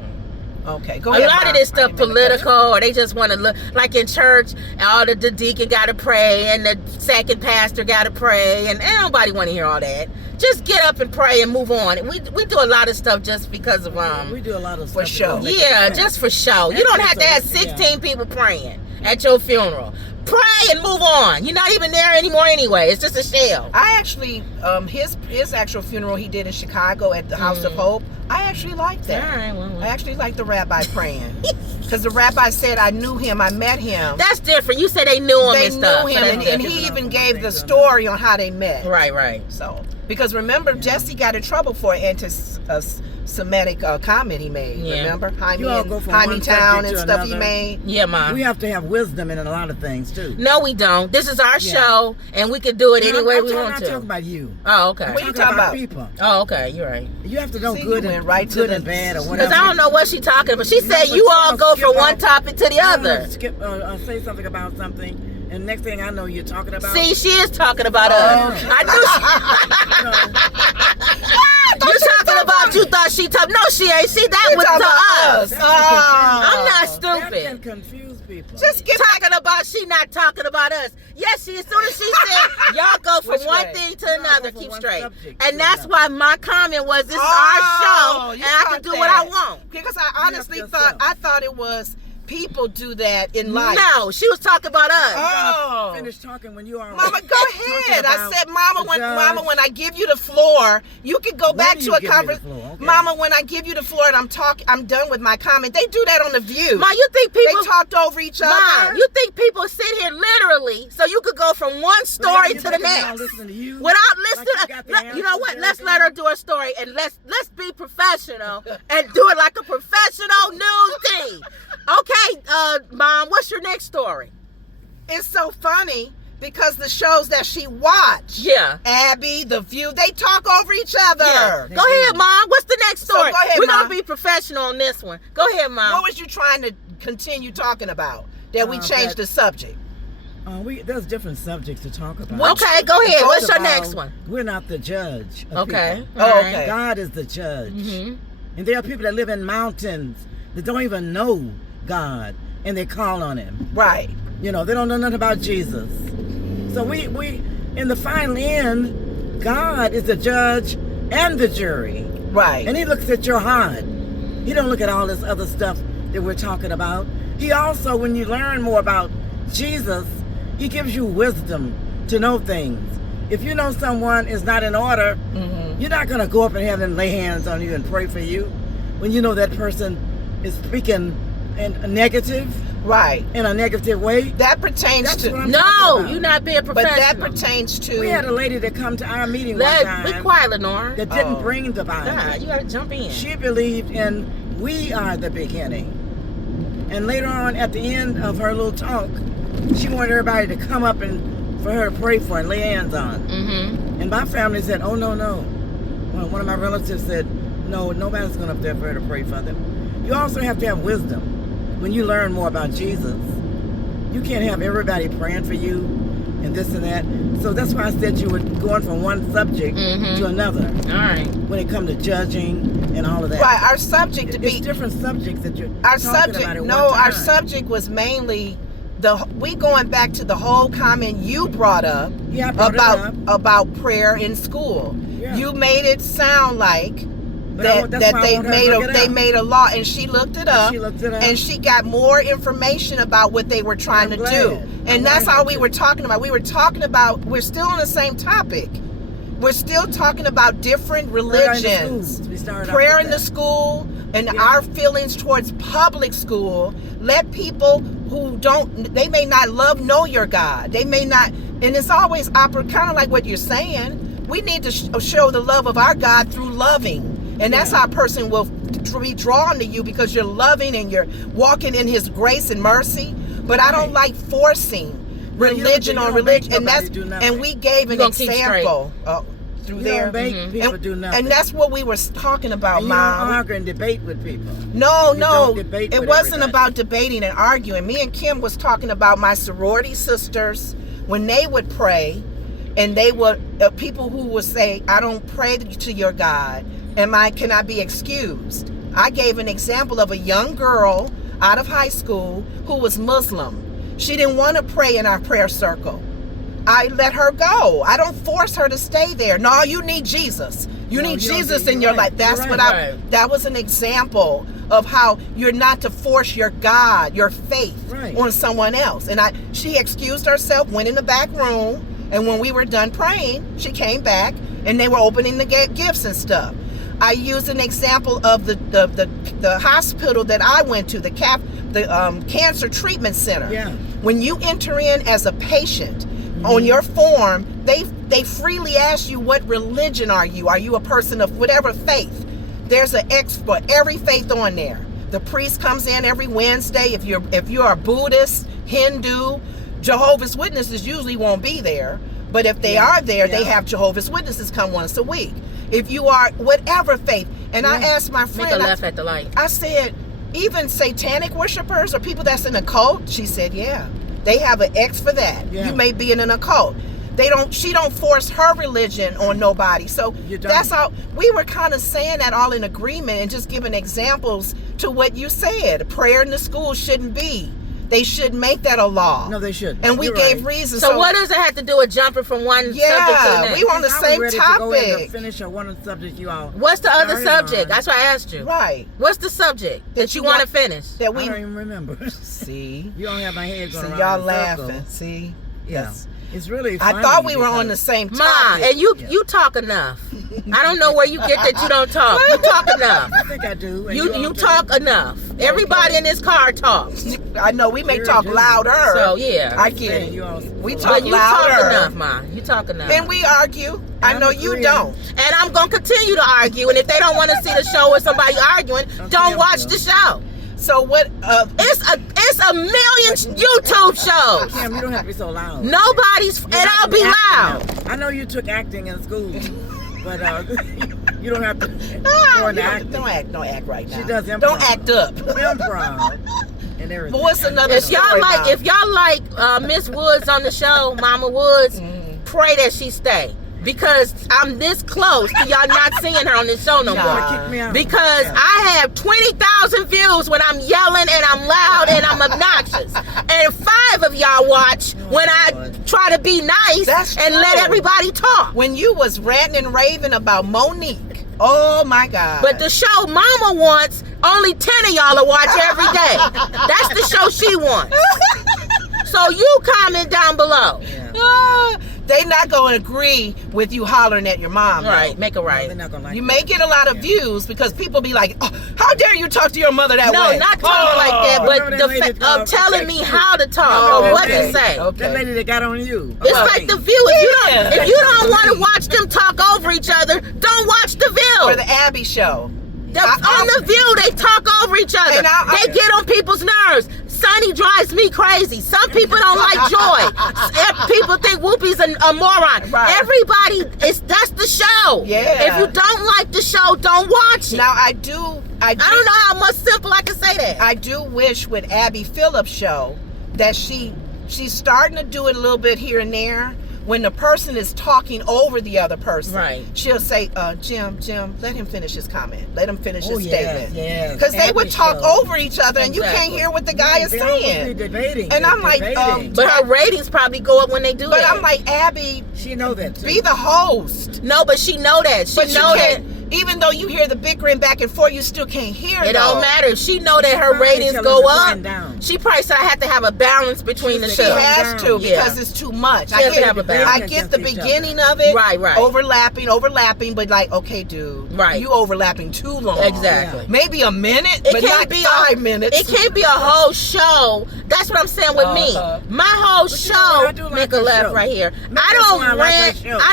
Okay, go ahead. A lot of this stuff political, or they just want to look like in church. All the deacon got to pray, and the second pastor got to pray, and nobody want to hear all that. Just get up and pray and move on. We do a lot of stuff just because of we do a lot of stuff for show. Yeah, just for show. You don't have to have 16 people praying at your funeral. Pray and move on. You're not even there anymore anyway. It's just a shell. I actually, his actual funeral he did in Chicago at the House of Hope, I actually liked that. All right, well. I actually liked the rabbi praying. Because the rabbi said, I knew him, I met him. That's different. You said they knew him and stuff. They knew him, and he even gave the story on how they met. Right. So, because remember, Jesse got in trouble for an anti-Semitic comment he made. Remember? Jaime Town and stuff he made. Yeah, Mom. We have to have wisdom in a lot of things, too. No, we don't. This is our show, and we can do it any way we want to. I'm not talking about you. Oh, okay. What are you talking about? People. Oh, okay. You're right. You have to know good and bad or whatever. Because I don't know what she's talking about. She said you all go from one topic to the other. Say something about something, and next thing I know, you're talking about. See, she is talking about us. I knew. You talking about? You thought she talked? No, she ain't. See, that was to us. I'm not stupid. That can confuse people. Just get talking about. She not talking about us. Yes, she. As soon as she said, y'all go from one thing to another. Keep straight. And that's why my comment was, this is our show, and I can do what I want. Because I honestly thought it was. People do that in life. No, she was talking about us. Oh, finish talking when you are. Mama, go ahead. I said, Mama, when I give you the floor, you can go back to a conversation. Okay. Mama, when I give you the floor and I'm done with my comment. They do that on The View. Ma, you think people they talked over each other? Ma, you think people sit here literally so you could go from one story to the next without listening? You know what? Let's let her do her story and let's be professional and do it like a professional news team. Okay, Mom, what's your next story? It's so funny because the shows that she watched, Abby, The View, they talk over each other. Yeah. Go ahead, Mom. What's the next story? So go ahead, We're Mom. going to be professional on this one. Go ahead, Mom. What was you trying to continue talking about? That we changed the subject. There's different subjects to talk about. Okay, go ahead. What's your next one? We're not the judge. Okay. Okay. God is the judge. Mm-hmm. And there are people that live in mountains that don't even know God, and they call on him. Right. You know, they don't know nothing about Jesus. So we in the final end, God is the judge and the jury. Right. And he looks at your heart. He don't look at all this other stuff that we're talking about. He also, when you learn more about Jesus, he gives you wisdom to know things. If you know someone is not in order, you're not going to go up and have them lay hands on you and pray for you when you know that person is speaking in a negative, in a negative way. That pertains to no, you're not being professional. But that pertains to. We had a lady that come to our meeting one time. Be quiet, Lenore. That didn't bring the Bible. God, you gotta jump in. She believed in we are the beginning, And later on, at the end of her little talk, she wanted everybody to come up and for her to pray for and lay hands on. Mm-hmm. And my family said, "Oh no, no." Well, one of my relatives said, "No, nobody's going up there for her to pray for them." You also have to have wisdom when you learn more about Jesus. You can't have everybody praying for you and this and that. So that's why I said you were going from one subject to another. All right. When it comes to judging and all of that. Right, our subject It's different subjects that you're our talking subject. about at No, one our time. subject was mainly we going back to the whole comment you brought up about prayer in school. Yeah. You made it sound like But that's why I want her to look it they up. made a law, and she looked it up. She looked it up. And she got more information about what they were trying to glad. do. And that's all we too. were talking about. We were talking about, we're still on the same topic. We're still talking about different religions. Prayer in the school and our feelings towards public school. Let people who they may not know your God. They may not, and it's always kind of like what you're saying. We need to show the love of our God through loving. And that's how a person will be drawn to you, because you're loving and you're walking in his grace and mercy. But I don't like forcing religion on religion. And we gave an example through there. People do nothing. And that's what we were talking about, and Mom. You don't argue and debate with people. No, it wasn't about debating and arguing. Me and Kim was talking about my sorority sisters when they would pray, and they would people who would say, "I don't pray to your God. Can I be excused?" I gave an example of a young girl out of high school who was Muslim. She didn't want to pray in our prayer circle. I let her go. I don't force her to stay there. No, you need Jesus. You need Jesus in your life. That's what that was an example of how you're not to force your God, your faith on someone else. And she excused herself, went in the back room, and when we were done praying, she came back and they were opening the gifts and stuff. I used an example of the hospital that I went to, the cancer treatment center. Yeah. When you enter in as a patient, on your form, they freely ask you, what religion are you? Are you a person of whatever faith? There's an X for every faith on there. The priest comes in every Wednesday. If you're a Buddhist, Hindu, Jehovah's Witnesses usually won't be there. But if they are there, they have Jehovah's Witnesses come once a week. If you are whatever faith. And I asked my friend, make a left at the light. I said, even satanic worshipers or people that's in a cult? She said, yeah. They have an X for that. Yeah. You may be in an occult. She don't force her religion on nobody. So that's how we were kind of saying that, all in agreement, and just giving examples to what you said. Prayer in the school shouldn't be. They should make that a law. No, they should. And we gave reasons. So what does it have to do with jumping from one subject to the next? We were on the same topic. To go ahead and finish one of the subjects you all. What's the other subject? That's what I asked you. Right. What's the subject that you want to finish? I don't even remember. See? You don't have my head going around. Y'all laughing. See? Yeah. It's really funny. I thought we were on the same topic. Ma, and you talk enough. I don't know where you get that you don't talk. You talk enough. I think I do. You talk enough. Everybody in this car talks. I know we may talk louder. So yeah, I get it. We talk but louder. You talk enough, Ma. You talk enough. And we argue. I know you don't. And I'm gonna continue to argue. And if they don't want to see the show with somebody arguing, don't watch the show. So what? It's a million YouTube shows. Cam, you don't have to be so loud. Nobody's, and I'll be loud. I know you took acting in school, but you don't have to go into acting. Don't act right now. She does improv. Don't act up. Improv and everything. But what's another if y'all like Miss Woods on the show, Mama Woods, pray that she stay. Because I'm this close to y'all not seeing her on this show no more. Kick me out. Because I have 20,000 views when I'm yelling and I'm loud and I'm obnoxious. And 5 of y'all watch when I try to be nice and let everybody talk. When you was ranting and raving about Monique. Oh my God. But the show Mama wants, only 10 of y'all will watch every day. That's the show she wants. So you comment down below. They not gonna agree with you hollering at your mom. Right, make it right. They're not gonna like you may get a lot of views because people be like, oh, how dare you talk to your mother that way? No, not talking like that, but the fact of telling me how to talk or what to say. That lady that got on you. It's like the view. If you don't want to watch them talk over each other, don't watch the view. Or the Abby show. On The View, they talk over each other. They get on people's nerves. Sonny drives me crazy. Some people don't like Joy. People think Whoopi's a moron. Right. Everybody, that's the show. Yeah. If you don't like the show, don't watch it. Now I don't know how much simple I can say that. I do wish with Abby Phillips' show that she's starting to do it a little bit here and there. When the person is talking over the other person, right, she'll say, Jim, let him finish his comment. Let him finish his statement. Yeah. Because they would talk over each other and you can't hear what the guy is saying. Debating. And I'm like, but her ratings probably go up when they do that. But I'm like, Abby, she know that too. Be the host. No, but she know that. She know that. Even though you hear the bickering back and forth, you still can't hear it. It don't matter. She know that her ratings go up. She probably said I have to have a balance between the show. She has to because it's too much. I get the beginning of it. Right. Overlapping, but like, okay, dude. Right. You overlapping too long. Exactly. Maybe a minute, but not 5 minutes. It can't be a whole show. That's what I'm saying with me. My whole show, make a left right here. I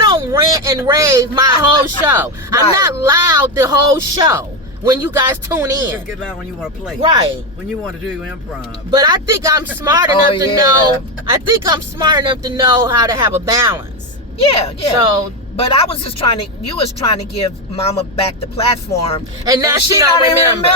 don't rant and rave my whole show. I'm not loud the whole show when you guys tune in. Just get loud when you want to play. Right. When you want to do your improv. But I think I'm smart enough to know. I think I'm smart enough to know how to have a balance. Yeah. So, but I was just you was trying to give Mama back the platform, and now she don't remember.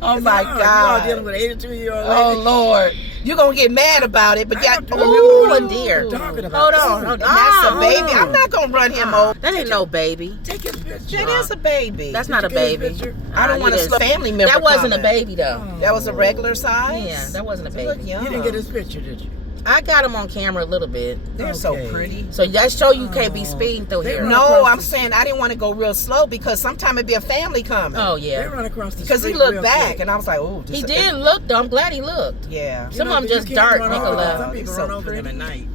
Oh my God! You all dealing with an 82-year-old lady. Oh Lord. You're going to get mad about it, but oh dear. Hold on. That's a baby. I'm not going to run him over. That ain't no baby. Take his picture. That is a baby. That's not a baby. I don't want to slow family member. That wasn't a baby, though. That was a regular size? Yeah, that wasn't a baby. You didn't get his picture, did you? I got him on camera a little bit. They're so pretty. So that show you can't be speeding through here. No, I'm saying I didn't want to go real slow because sometimes it'd be a family coming. Oh yeah. They run across the street. Because he looked back and I was like, oh. He did look though. I'm glad he looked. Yeah. Some of them just dark, make a left. Some people run over him at night.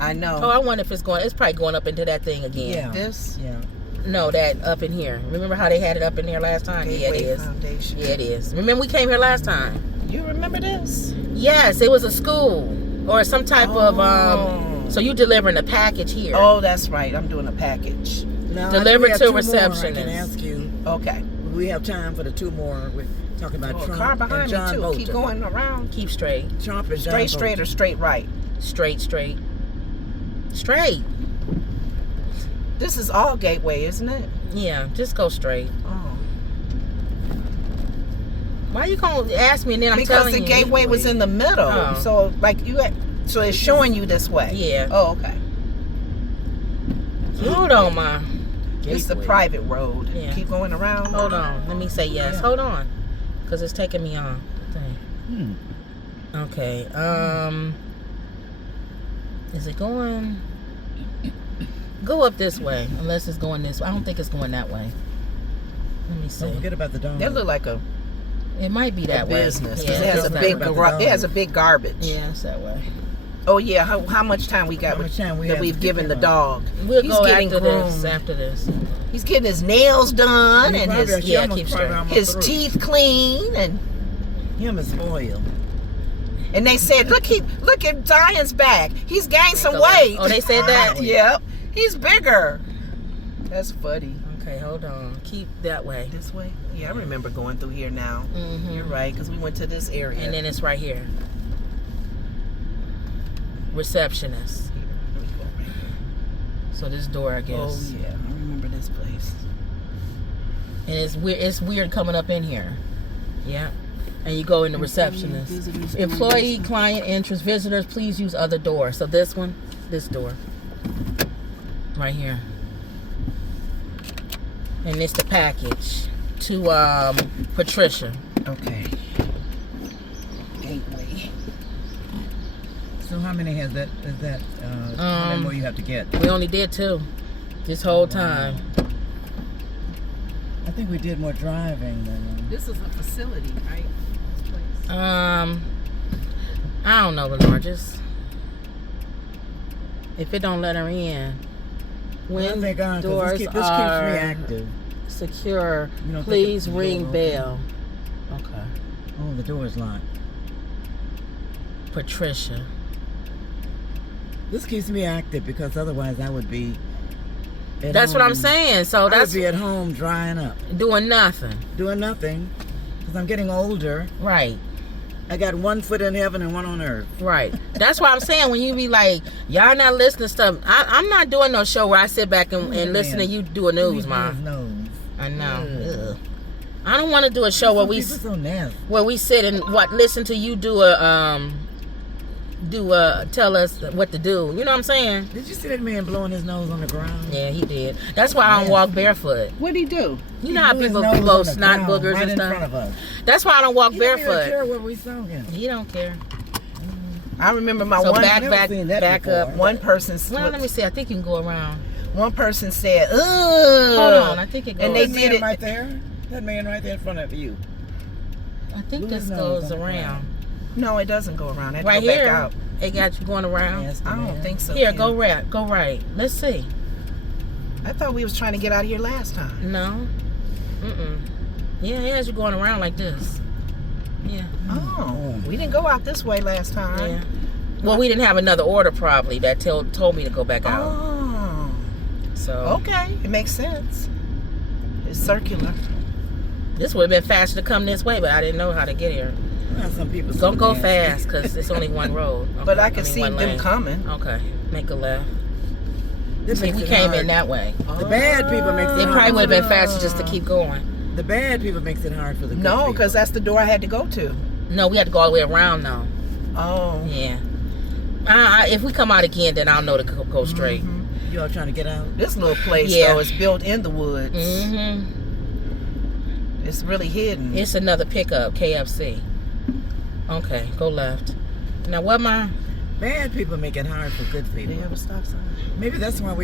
I know. Oh, I wonder if it's probably going up into that thing again. Yeah. This? Yeah. No, that up in here. Remember how they had it up in here last time? Yeah, it is. Foundation. Yeah, it is. Remember we came here last time? You remember this? Yes, it was a school. Or some type of so you delivering a package here. Oh, that's right. I'm doing a package. Now, delivered to a receptionist. I can ask you. Okay. We have time for the 2 more. We're talking about Trump car behind and John me too. Bolton. Keep going around. Keep straight. Trump and John straight or straight right? Straight. This is all Gateway, isn't it? Yeah, just go straight. Oh. Why you gonna ask me and then I'm telling you? Because the Gateway was in the middle. Oh. So so it's showing you this way. Yeah. Oh, okay. Hold on, Ma. It's the private road. Yeah. Keep going around. Hold on. Let me say yes. Yeah. Hold on. Because it's taking me on. Okay. Is it going? Go up this way. Unless it's going this way. I don't think it's going that way. Let me see. Don't forget about the dome. That look like it might be that way. Business. Yeah, it has a big garbage. Yeah, it's that way. Oh yeah, how much time we got that we've given the dog? We'll go after this. He's getting his nails done and his teeth clean and him is spoiled. And they said, look at Zion's back. He's gained some weight. Oh, they said that? Yep. He's bigger. That's funny. Okay, hold on. Keep that way. This way? Yeah, I remember going through here now. Mm-hmm. You're right, because we went to this area. And then it's right here. Receptionist. So this door, I guess. Oh, yeah. I remember this place. And it's weird coming up in here. Yeah. And you go in the receptionist. Employee, client, entrance, visitors, please use other door. So this one, this door. Right here. And it's the package to Patricia. Okay. Gateway. So how many is that how many more you have to get? We only did 2 this whole time. I think we did more driving than this is a facility, right? I don't know, Lenore. Just if it don't let her in, when doors this keeps me active. Secure, please ring bell. Okay. Oh, the door is locked. Patricia. This keeps me active because otherwise I would be That's what I'm saying. So that's be at home drying up, doing nothing. Doing nothing, because I'm getting older. Right. I got one foot in heaven and one on earth. Right. That's why I'm saying when you be like, y'all not listening to stuff. I'm not doing no show where I sit back and listen to you do a news, Mom. I know. Ugh. I don't want to do a show where we sit and listen to you tell us what to do. You know what I'm saying? Did you see that man blowing his nose on the ground? Yeah, he did. That's why I don't walk barefoot. What'd he do? You know how people blow snot boogers and stuff? In front of us. That's why I don't walk barefoot. He don't care what we singing. He don't care. I remember my back up. One person. Well, let me see. I think you can go around. One person said, "Ugh." Hold on. I think it goes. And they did it right there. That man right there in front of you. I think this goes around. No, it doesn't go around. Right here. Back out. It got you going around. Yes, I don't think so. Here, go right. Go right. Let's see. I thought we was trying to get out of here last time. No. Yeah, it has you going around like this. Yeah. Oh, we didn't go out this way last time. Yeah. Well, we didn't have another order probably that told me to go back out. Oh. So. Okay, it makes sense. It's circular. This would have been faster to come this way, but I didn't know how to get here. Well, some people don't go fast because it's only one road. Okay. But I can see them coming. Okay, make a left. See, we came in that way. The bad people makes it hard. It probably would have been faster just to keep going. The bad people makes it hard for the good No, because that's the door I had to go to. No, we had to go all the way around now. Oh. Yeah. If we come out again, then I'll know to go straight. You all trying to get out? This little place, though, is built in the woods. It's really hidden. It's another pickup, KFC. Okay, go left. Now, what my... Bad people make it hard for good people. They have a stop sign. Maybe that's why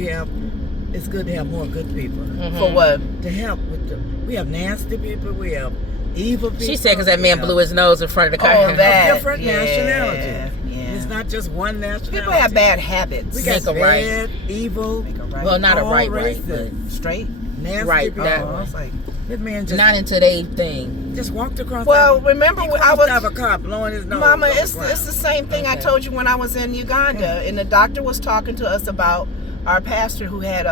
it's good to have more good people. For what? To help with we have nasty people, we have evil people. She said because that man blew his nose in front of the car. Oh, that. Different nationalities. Yeah. It's not just one nationality. People have bad habits. We got bad, evil. Well, not a right, but straight. Nasty right, people. that I was like, this man just not into their thing. Just walked across. Remember when I was have a car blowing his nose. Mama, it's the same thing I told you when I was in Uganda, and the doctor was talking to us about our pastor who had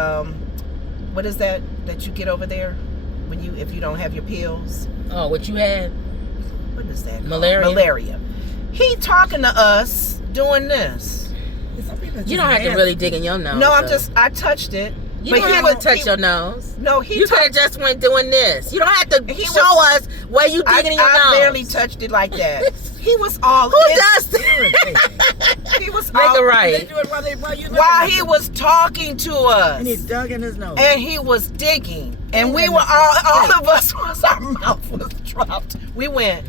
what is that you get over there when if you don't have your pills? Oh, what you had? What is that? Malaria. Malaria. He talking to us doing this. You don't have to really dig in your nose. No, I touched it. You don't have to touch your nose. No, you could have just went doing this. You don't have to show us where you digging in your nose. I barely touched it like that. He was all. Who does that? He was make all. It right. While he was talking to us, and he dug in his nose, and he was digging, and we were all of us our mouth was dropped. We went.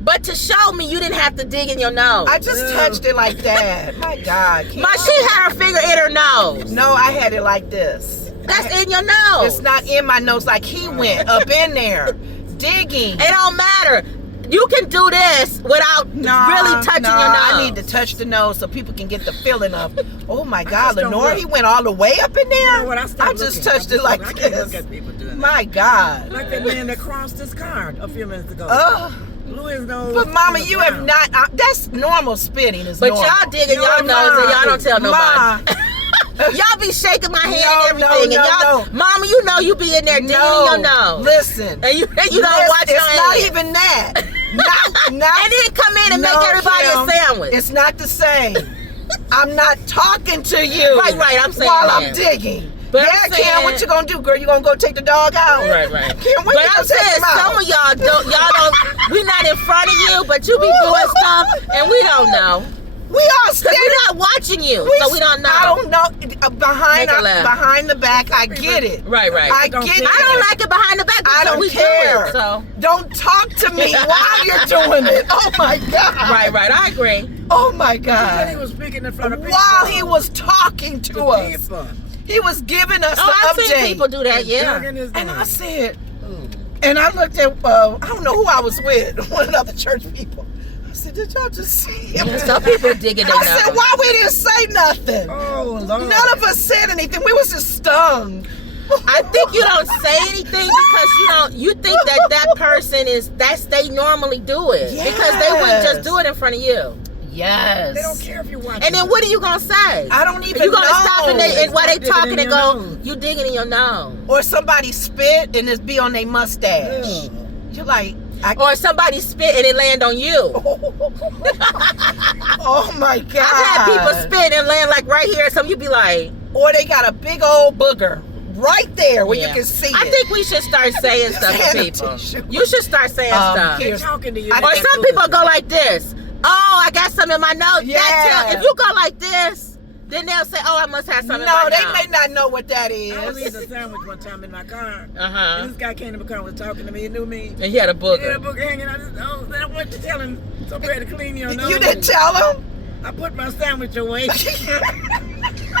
But to show me, you didn't have to dig in your nose. I just touched it like that. My God. She had her finger in her nose. No, I had it like this. That's in your nose. It's not in my nose like he went up in there digging. It don't matter. You can do this without really touching your nose. I need to touch the nose so people can get the feeling of, oh my God, Lenore, he went all the way up in there? You know what, I just touched it like this. My God. Like that man that crossed his car a few minutes ago. Blew his nose. But Mama, you have not. That's normal spitting. Is normal. Y'all dig in your nose and y'all don't tell nobody. Y'all be shaking my hand and everything, and y'all, Mama, you know you be in there digging in your nose. Listen, and you don't watch your hand. It's not even that. And then come in and make everybody a sandwich. It's not the same. I'm not talking to you. Right. I'm saying while I'm digging. But Kim, what you gonna do, girl? You gonna go take the dog out? Right. Kim, but I'm saying some of y'all don't. We not in front of you, but you be doing stuff, and we don't know. We are still. We're not watching you, so we don't know. I don't know. Behind the back, I get it. Right. I get it. I don't like it behind the back. I don't care. So don't talk to me while you're doing it. Oh my God. Right. I agree. Oh my God. He was speaking in front of people. While he was talking to us. He was giving us the update. I've seen people do that, yeah. And I said, and I looked at, I don't know who I was with, one of the other church people. I said, did y'all just see him? Yeah, some people digging their nose. I said, why we didn't say nothing? Oh, Lord. None of us said anything. We was just stung. I think you don't say anything because you think that person they normally do it. Yes. Because they wouldn't just do it in front of you. Yes. They don't care if you watch. And then what are you gonna say? I don't even know. You gonna stop and while they talking and go, nose. you digging in your nose. Or somebody spit and it be on their mustache. Ugh. You're like, Or somebody spit and it land on you. oh my God. I've had people spit and land like right here. So you be like, Or they got a big old booger right there where yeah. you can see it. I think we should start saying stuff to hand a people. tissue. You should start saying stuff. They're talking to you. I Or think some people go like this. Oh, I got something in my nose. Yeah. If you go like this, then they'll say, oh, I must have something in my No, they nose. may not know what that I was eating is. a sandwich one time in my car. Uh-huh. And this guy came to my car and was talking to me. He knew me. And he had a He had a booger. booger hanging out. I went to tell him, so bad to clean your nose. You didn't tell them? I put my sandwich away.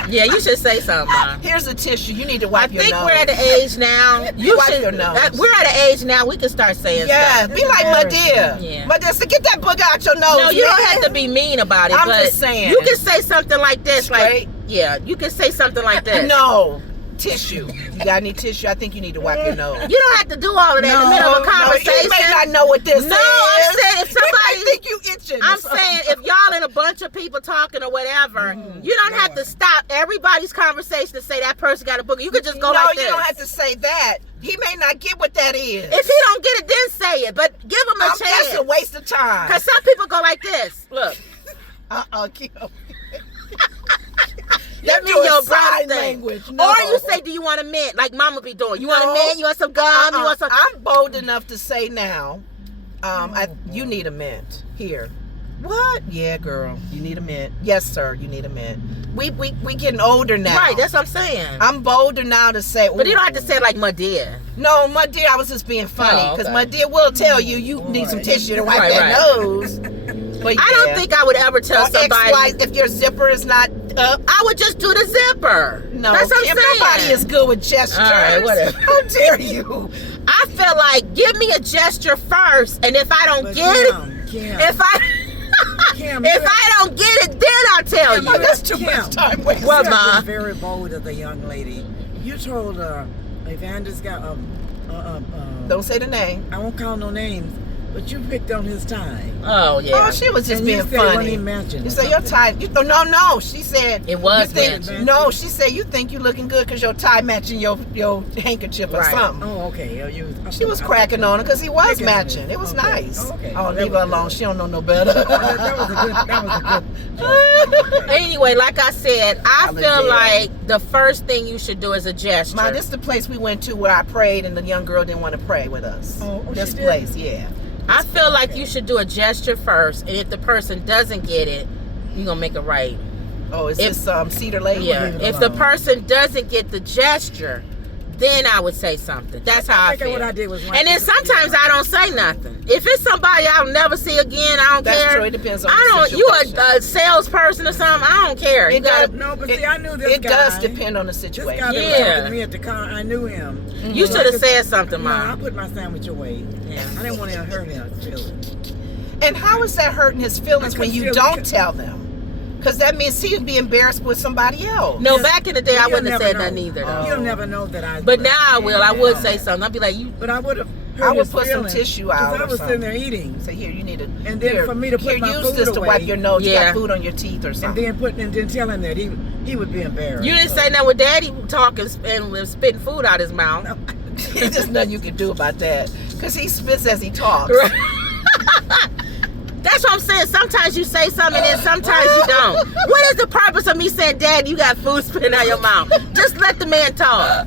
Yeah, you should say something, Mom. Here's a tissue. You need to I wipe your think nose. we're at an age now. You Wipe should. your nose. We're at an age now. We can start saying Yeah, stuff. be like Madea. Yeah. Madea, so get that booger out your nose. No, you don't man. have to be mean about it. I'm but just saying. You can say something like this, Straight. like yeah. You can say something like this. No. Tissue. You got any tissue? I think you need to wipe your nose. You don't have to do all of that in the middle of a conversation. You may not know what this is. No, I'm saying if You might somebody. think you itching. or I'm something. saying if y'all in a bunch of people talking or whatever, you don't have to stop everybody's conversation to say that person got a booger. You could just go no, like this. you don't have to say that. He may not get what that is. If he don't get it, then say it. But give him a That's a chance. waste of time. Because some people go like this. Look. Kim. That means doing your sign breath language. No. Or you say, do you want a mint? Like Mama be doing. You want a mint? You want some gum? You want some... I'm bold enough to say now, you need a mint. Here. What? Yeah, girl. You need a mint. Yes, sir. You need a mint. We getting older now. Right, that's what I'm saying. I'm bolder now to say. But you don't have to ooh. say it like my dear. No, my dear, I was just being funny because my dear will tell you need some tissue to wipe Right, that right. nose. But I don't think I would ever tell or somebody. XY, if your zipper is not up. I would just do the zipper. No, that's what I'm Kim, saying. nobody is good with gestures. All right, whatever. How dare you? I feel like give me a gesture first, and if I don't But get it, Kim, if I Kim, if I don't get it, then I'll tell Kim, you. Oh, that's too Kim. much time wasted. Well, you Ma. have been very bold as a young lady. You told Evander's got Don't say the name. I won't call no names, but you picked on his tie. Oh yeah. Oh, she was just And you being said it wasn't funny. even matching You or said your something. tie. No. She said It was you think, matching. No, she said you think you looking good because your tie matching your handkerchief or Right. something. Oh, okay. She was cracking on her because he was Picking on matching. it. It was Okay. nice. Okay. Oh, That leave was her alone. good. She don't know no better. That was a good joke. Anyway, like I said, I Holiday. feel like the first thing you should do is a gesture. Ma, this is the place we went to where I prayed and the young girl didn't want to pray with us. Oh, this she did? place, yeah. I feel like you should do a gesture first, and if the person doesn't get it, you're gonna make it right. Oh, is If- this Cedar Lake? Yeah. leave it If the alone. person doesn't get the gesture, then I would say something. That's how I think feel. what I did was And then sometimes I don't say nothing. If it's somebody I'll never see again, I don't That's care. true. It depends on I the don't. You situation. a salesperson or something? I don't care. You It gotta. does- No, but it- see, I knew this It guy. does depend on the This situation. guy that was Yeah. talking to me at the car, I knew him. You should have said something, No, I Mom. put my sandwich away. Yeah. I didn't want to hurt him. Feelings. And how is that hurting his feelings I when you feel- don't tell them? Because that means he'd be embarrassed with somebody else. No, Yes. back in the day, I He'll wouldn't have never said know. nothing either, though. He'll never know that I. But now I will. I would say something. I'd be like, you. But I would have. I would put some tissue out Because I or was sitting there something. eating, Say, here, you need to. And then for me to put here, my use food this to away. wipe your nose. You Yeah. got food on your teeth or and something. then tell him that he would be embarrassed. You didn't say nothing with Daddy talking and spitting food out his mouth. There's nothing you can do about that. Because he spits as he talks. That's what I'm saying. Sometimes you say something and then sometimes you don't. What is the purpose of me saying, Dad, you got food spitting out your mouth? Just let the man talk.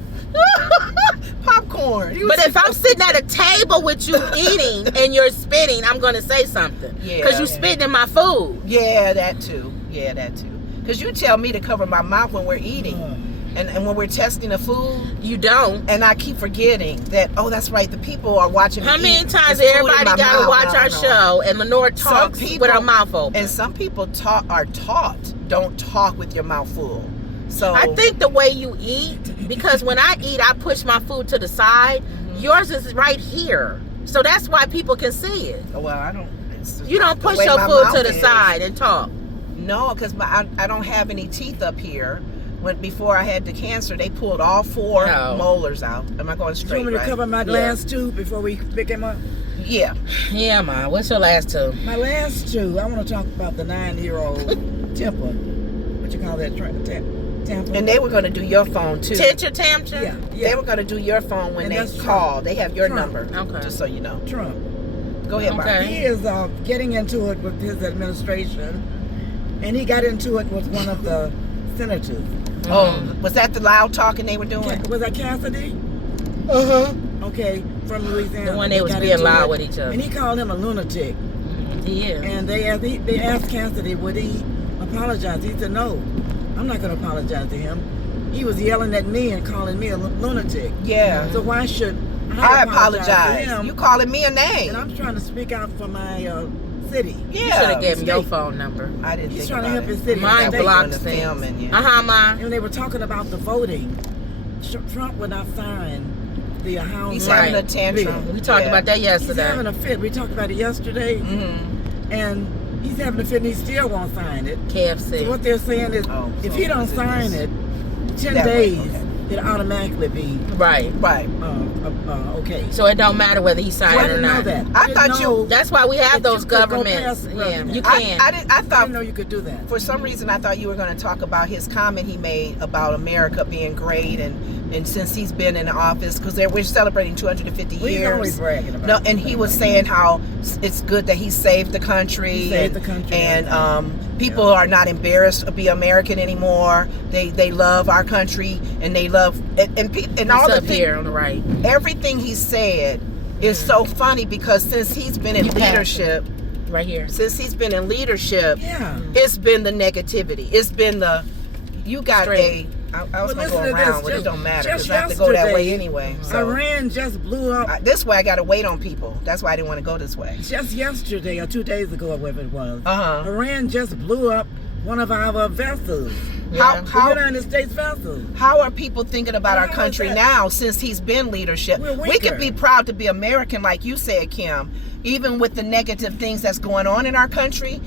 Popcorn. But if I'm sitting at a table with you eating and you're spitting, I'm going to say something. Yeah. Because you spitting in my food. Yeah, that too. Because you tell me to cover my mouth when we're eating. And when we're testing the food, You don't. and I keep forgetting that, oh, that's right, the people are watching me How many eat. times There's food in everybody my got to mouth. watch No, our no. show and Lenore Some talks people, with her mouth open? And some people are taught, don't talk with your mouth full. So I think the way you eat, because when I eat, I push my food to the side. Yours is right here. So that's why people can see it. well, I don't. It's You don't the push way your my food mouth to the is. side and talk. No, because I don't have any teeth up here. Before I had the cancer, they pulled all 4 Oh. molars out. Am I going You straight? want me to right? cover my glass too before we pick him up? Yeah. Yeah, Ma. What's your last two? My last two, I want to talk about the 9-year-old Temper. What you call that? Tampa. And they were going to do your phone too. Tantrum, tantrum? Yeah. They were going to do your phone when And they that's call. They have your Trump. number. Okay. Just so you know. Trump. Go ahead, Bob. Okay. He is getting into it with his administration, and he got into it with one of the senators. Oh, was that the loud talking they were doing? Was that Cassidy? Okay, from Louisiana. The one they was got being into loud it, with each other. And he called him a lunatic. Yeah. And they asked Cassidy, would he apologize? He said, no, I'm not going to apologize to him. He was yelling at me and calling me a lunatic. Yeah. So why should I apologize to apologize. him? You calling me a name. And I'm trying to speak out for my city. Yeah. You should have gave him your State. phone number. I didn't He's think trying to about help it. his city. Mine State. blocks the things. filming, yeah. Ma. And they were talking about the voting. Trump would not sign the House. He's Right. having a tantrum. We talked about that He's yesterday. having a fit. We talked about it yesterday. Mm-hmm. And he's having a fit and he still won't sign it. KFC. So what they're saying is, if so he don't is it sign this? it, 10 That way, days, okay. it automatically be Right. Right. okay. So it don't matter whether he So I signed it or didn't know not. that. I didn't thought you- know That's why we have that those you could go governments. past Yeah, president. you I can. I I thought didn't know you could do that. for some reason I thought you were going to talk about his comment he made about America being great and since he's been in office because we're celebrating 250 Well, he's always years. bragging about No, it. and he was saying how it's good that he saved the country. He saved the country. And people are not embarrassed to be American anymore. They love our country and they love and It's all the up here on the right. everything he said is so funny because since he's been in You passed leadership. Right here. Since he's been in leadership, Yeah. it's been the negativity. It's been the you got Straight. I was Well, going to listen go to around, this. but it don't matter Just because I have to go that way yesterday, anyway. So Iran just blew up. this way I got to wait on people. That's why I didn't want to go this way. Just yesterday or 2 days ago, or whatever it was. Uh-huh. Iran just blew up one of our vessels. Yeah. How The United States vessels. how are people thinking about our How is country that? now since he's been leadership? We're We could weaker. be proud to be American, like you said, Kim. Even with the negative things that's going on in our country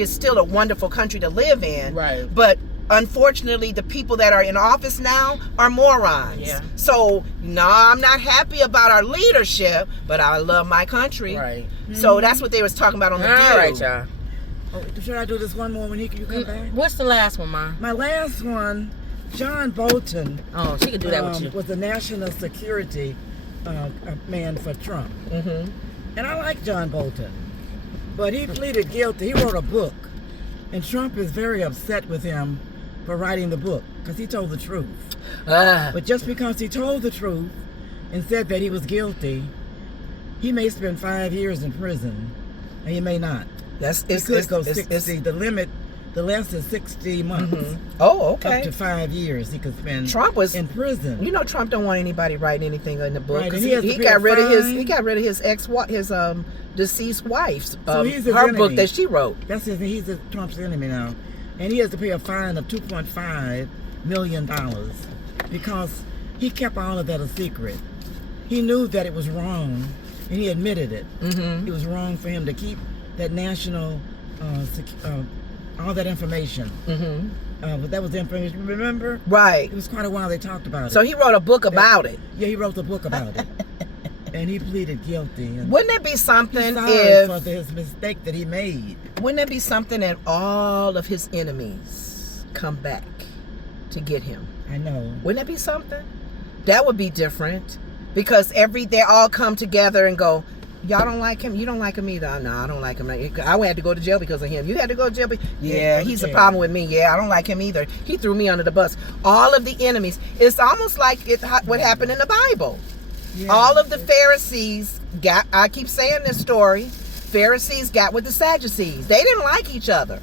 is still a wonderful country to live in. Right. But unfortunately, the people that are in office now are morons. Yeah. So, no, I'm not happy about our leadership, but I love my country. Right. So that's what they was talking about on the All View. right, y'all. Oh, should I do this one more when you come back? What's the last one, Ma? My last one, John Bolton Oh, she could do that with you. was the national security man for Trump. Mm-hmm. And I like John Bolton. But he pleaded guilty. He wrote a book. And Trump is very upset with him for writing the book because he told the truth. But just because he told the truth and said that he was guilty, he may spend 5 years in prison, and he may not. He could go 60. The less is 60 months. Mm-hmm. Oh, okay. Up to 5 years he could spend Trump was in prison. You know, Trump don't want anybody writing anything in the book. Right, 'Cause and he has to he pay got a rid of his. fine. He got rid of his his deceased wife's So he's his her enemy. book that she wrote. He's Trump's enemy now. And he has to pay a fine of $2.5 million because he kept all of that a secret. He knew that it was wrong, and he admitted it. Mm-hmm. It was wrong for him to keep that national, all that information. Mm-hmm. But that was the information, remember? Right. It was quite a while they talked about it. So he wrote a book about it. Yeah, he wrote the book about it. And he pleaded guilty. And Wouldn't it be something he's sorry if? for his mistake that he made. Wouldn't it be something that all of his enemies come back to get him? I know. Wouldn't it be something? That would be different because they all come together and go, y'all don't like him? You don't like him either? No, I don't like him. I had to go to jail because of him. You had to go to jail? Yeah, he's a problem with me. Yeah, I don't like him either. He threw me under the bus. All of the enemies. It's almost like what happened in the Bible. Yeah. All of the Pharisees I keep saying this story, Pharisees got with the Sadducees. They didn't like each other.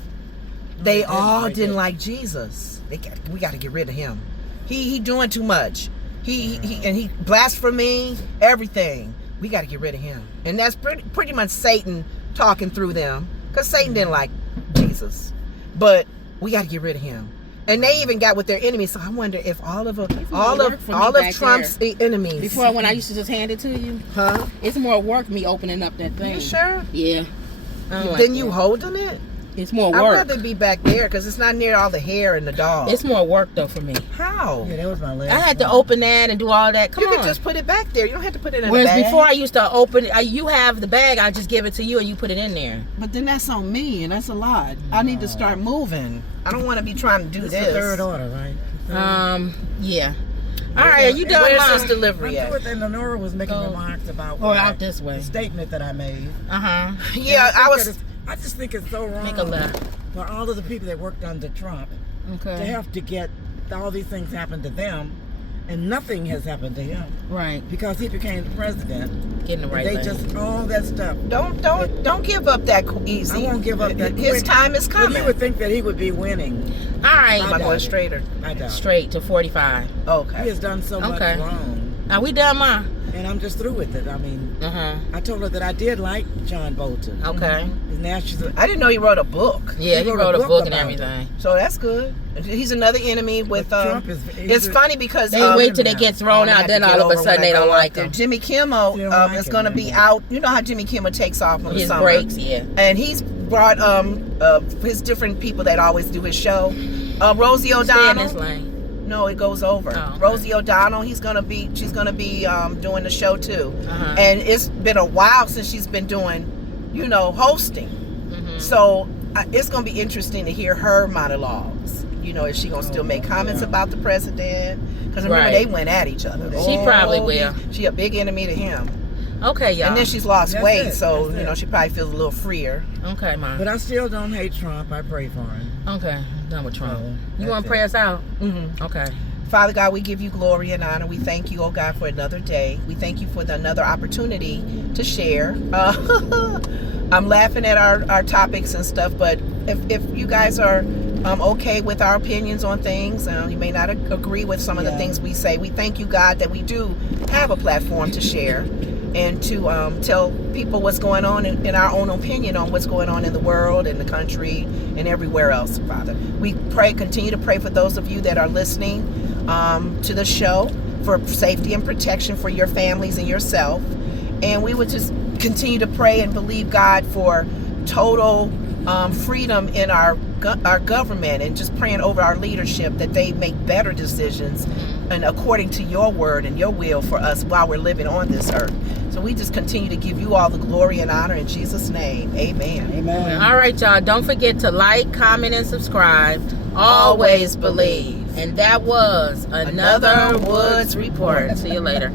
They all didn't like Jesus. We got to get rid of him. He doing too much. He blasphemy, everything. We got to get rid of him. And that's pretty much Satan talking through them, because Satan didn't like Jesus. But we got to get rid of him. And they even got with their enemies. So I wonder if all of Trump's enemies. Before, when I used to just hand it to you, Huh? it's more work me opening up that thing. You sure? Yeah. Then you holding it? It's more I'd work. rather be back there because it's not near all the hair and the dog. It's more work though for me. How? Yeah, that was my last I had to one. open that and do all that. Come You on. could just put it back there. You don't have to put it in Whereas a bag. before I used to open, you have the bag, I just give it to you and you put it in there. But then that's on me, and that's a lot. I need to start moving. I don't want to be trying to do This this. is the third order, right? Yeah. All right, are you done? Where's Mom? this delivery I'm at? through with it, and Lenora was making remarks about Or out this way. the statement that I made. Yeah, I just think it's so wrong Make a left. for all of the people that worked under Trump to Okay. have to get all these things happen to them, and nothing has happened to him Right. because he became the president. Getting the right They lane. just all that stuff. Don't give up that easy. I won't give up that His quick. time is But coming. you would think that he would be winning. All right. Am I going straighter? I doubt. Straight to 45. He Okay. has done so much Okay. wrong, Are we done, Ma? and I'm just through with it. I mean, Uh-huh. I told her that I did like John Bolton. Okay. And now she's I didn't know he wrote a book, Yeah, he wrote a book and about everything. so that's good. He's another enemy with. Trump is. It's funny because They wait till they get thrown I out, have then to get all of a over sudden when I they don't go out like there. him. Jimmy Kimmel They don't like is him going to be anymore. out. You know how Jimmy Kimmel takes off in the His summer, breaks, yeah. and he's brought his different people that always do his show. Rosie Stay in O'Donnell. this lane. No, it goes over. Oh, okay. Rosie O'Donnell. She's gonna be doing the show too, Uh-huh. and it's been a while since she's been doing, hosting. Mhm. So it's gonna be interesting to hear her monologues. Is she gonna still make comments about the president? Because remember Right. they went at each other. She probably will. She a big enemy to him, Okay, y'all. and then she's lost That's weight, it. so That's it. she probably feels a little freer. Okay, Ma. But I still don't hate Trump. I pray for him. Okay, I'm done with Trump. So, You that's want to it. pray us out? Mm-hmm. Okay. Father God, we give you glory and honor. We thank you, oh God, for another day. We thank you for another opportunity to share. I'm laughing at our topics and stuff, but if you guys are okay with our opinions on things, you may not agree with some of the things we say. We thank you, God, that we do have a platform to share and to tell people what's going on in our own opinion on what's going on in the world, in the country, and everywhere else, Father. We continue to pray for those of you that are listening to the show, for safety and protection for your families and yourself. And we would just continue to pray and believe God for total freedom in our government, and just praying over our leadership that they make better decisions and according to your word and your will for us while we're living on this earth. So we just continue to give you all the glory and honor in Jesus' name. Amen. Amen. All right, y'all. Don't forget to like, comment, and subscribe. Always believe. And that was another Woods Report. See you later.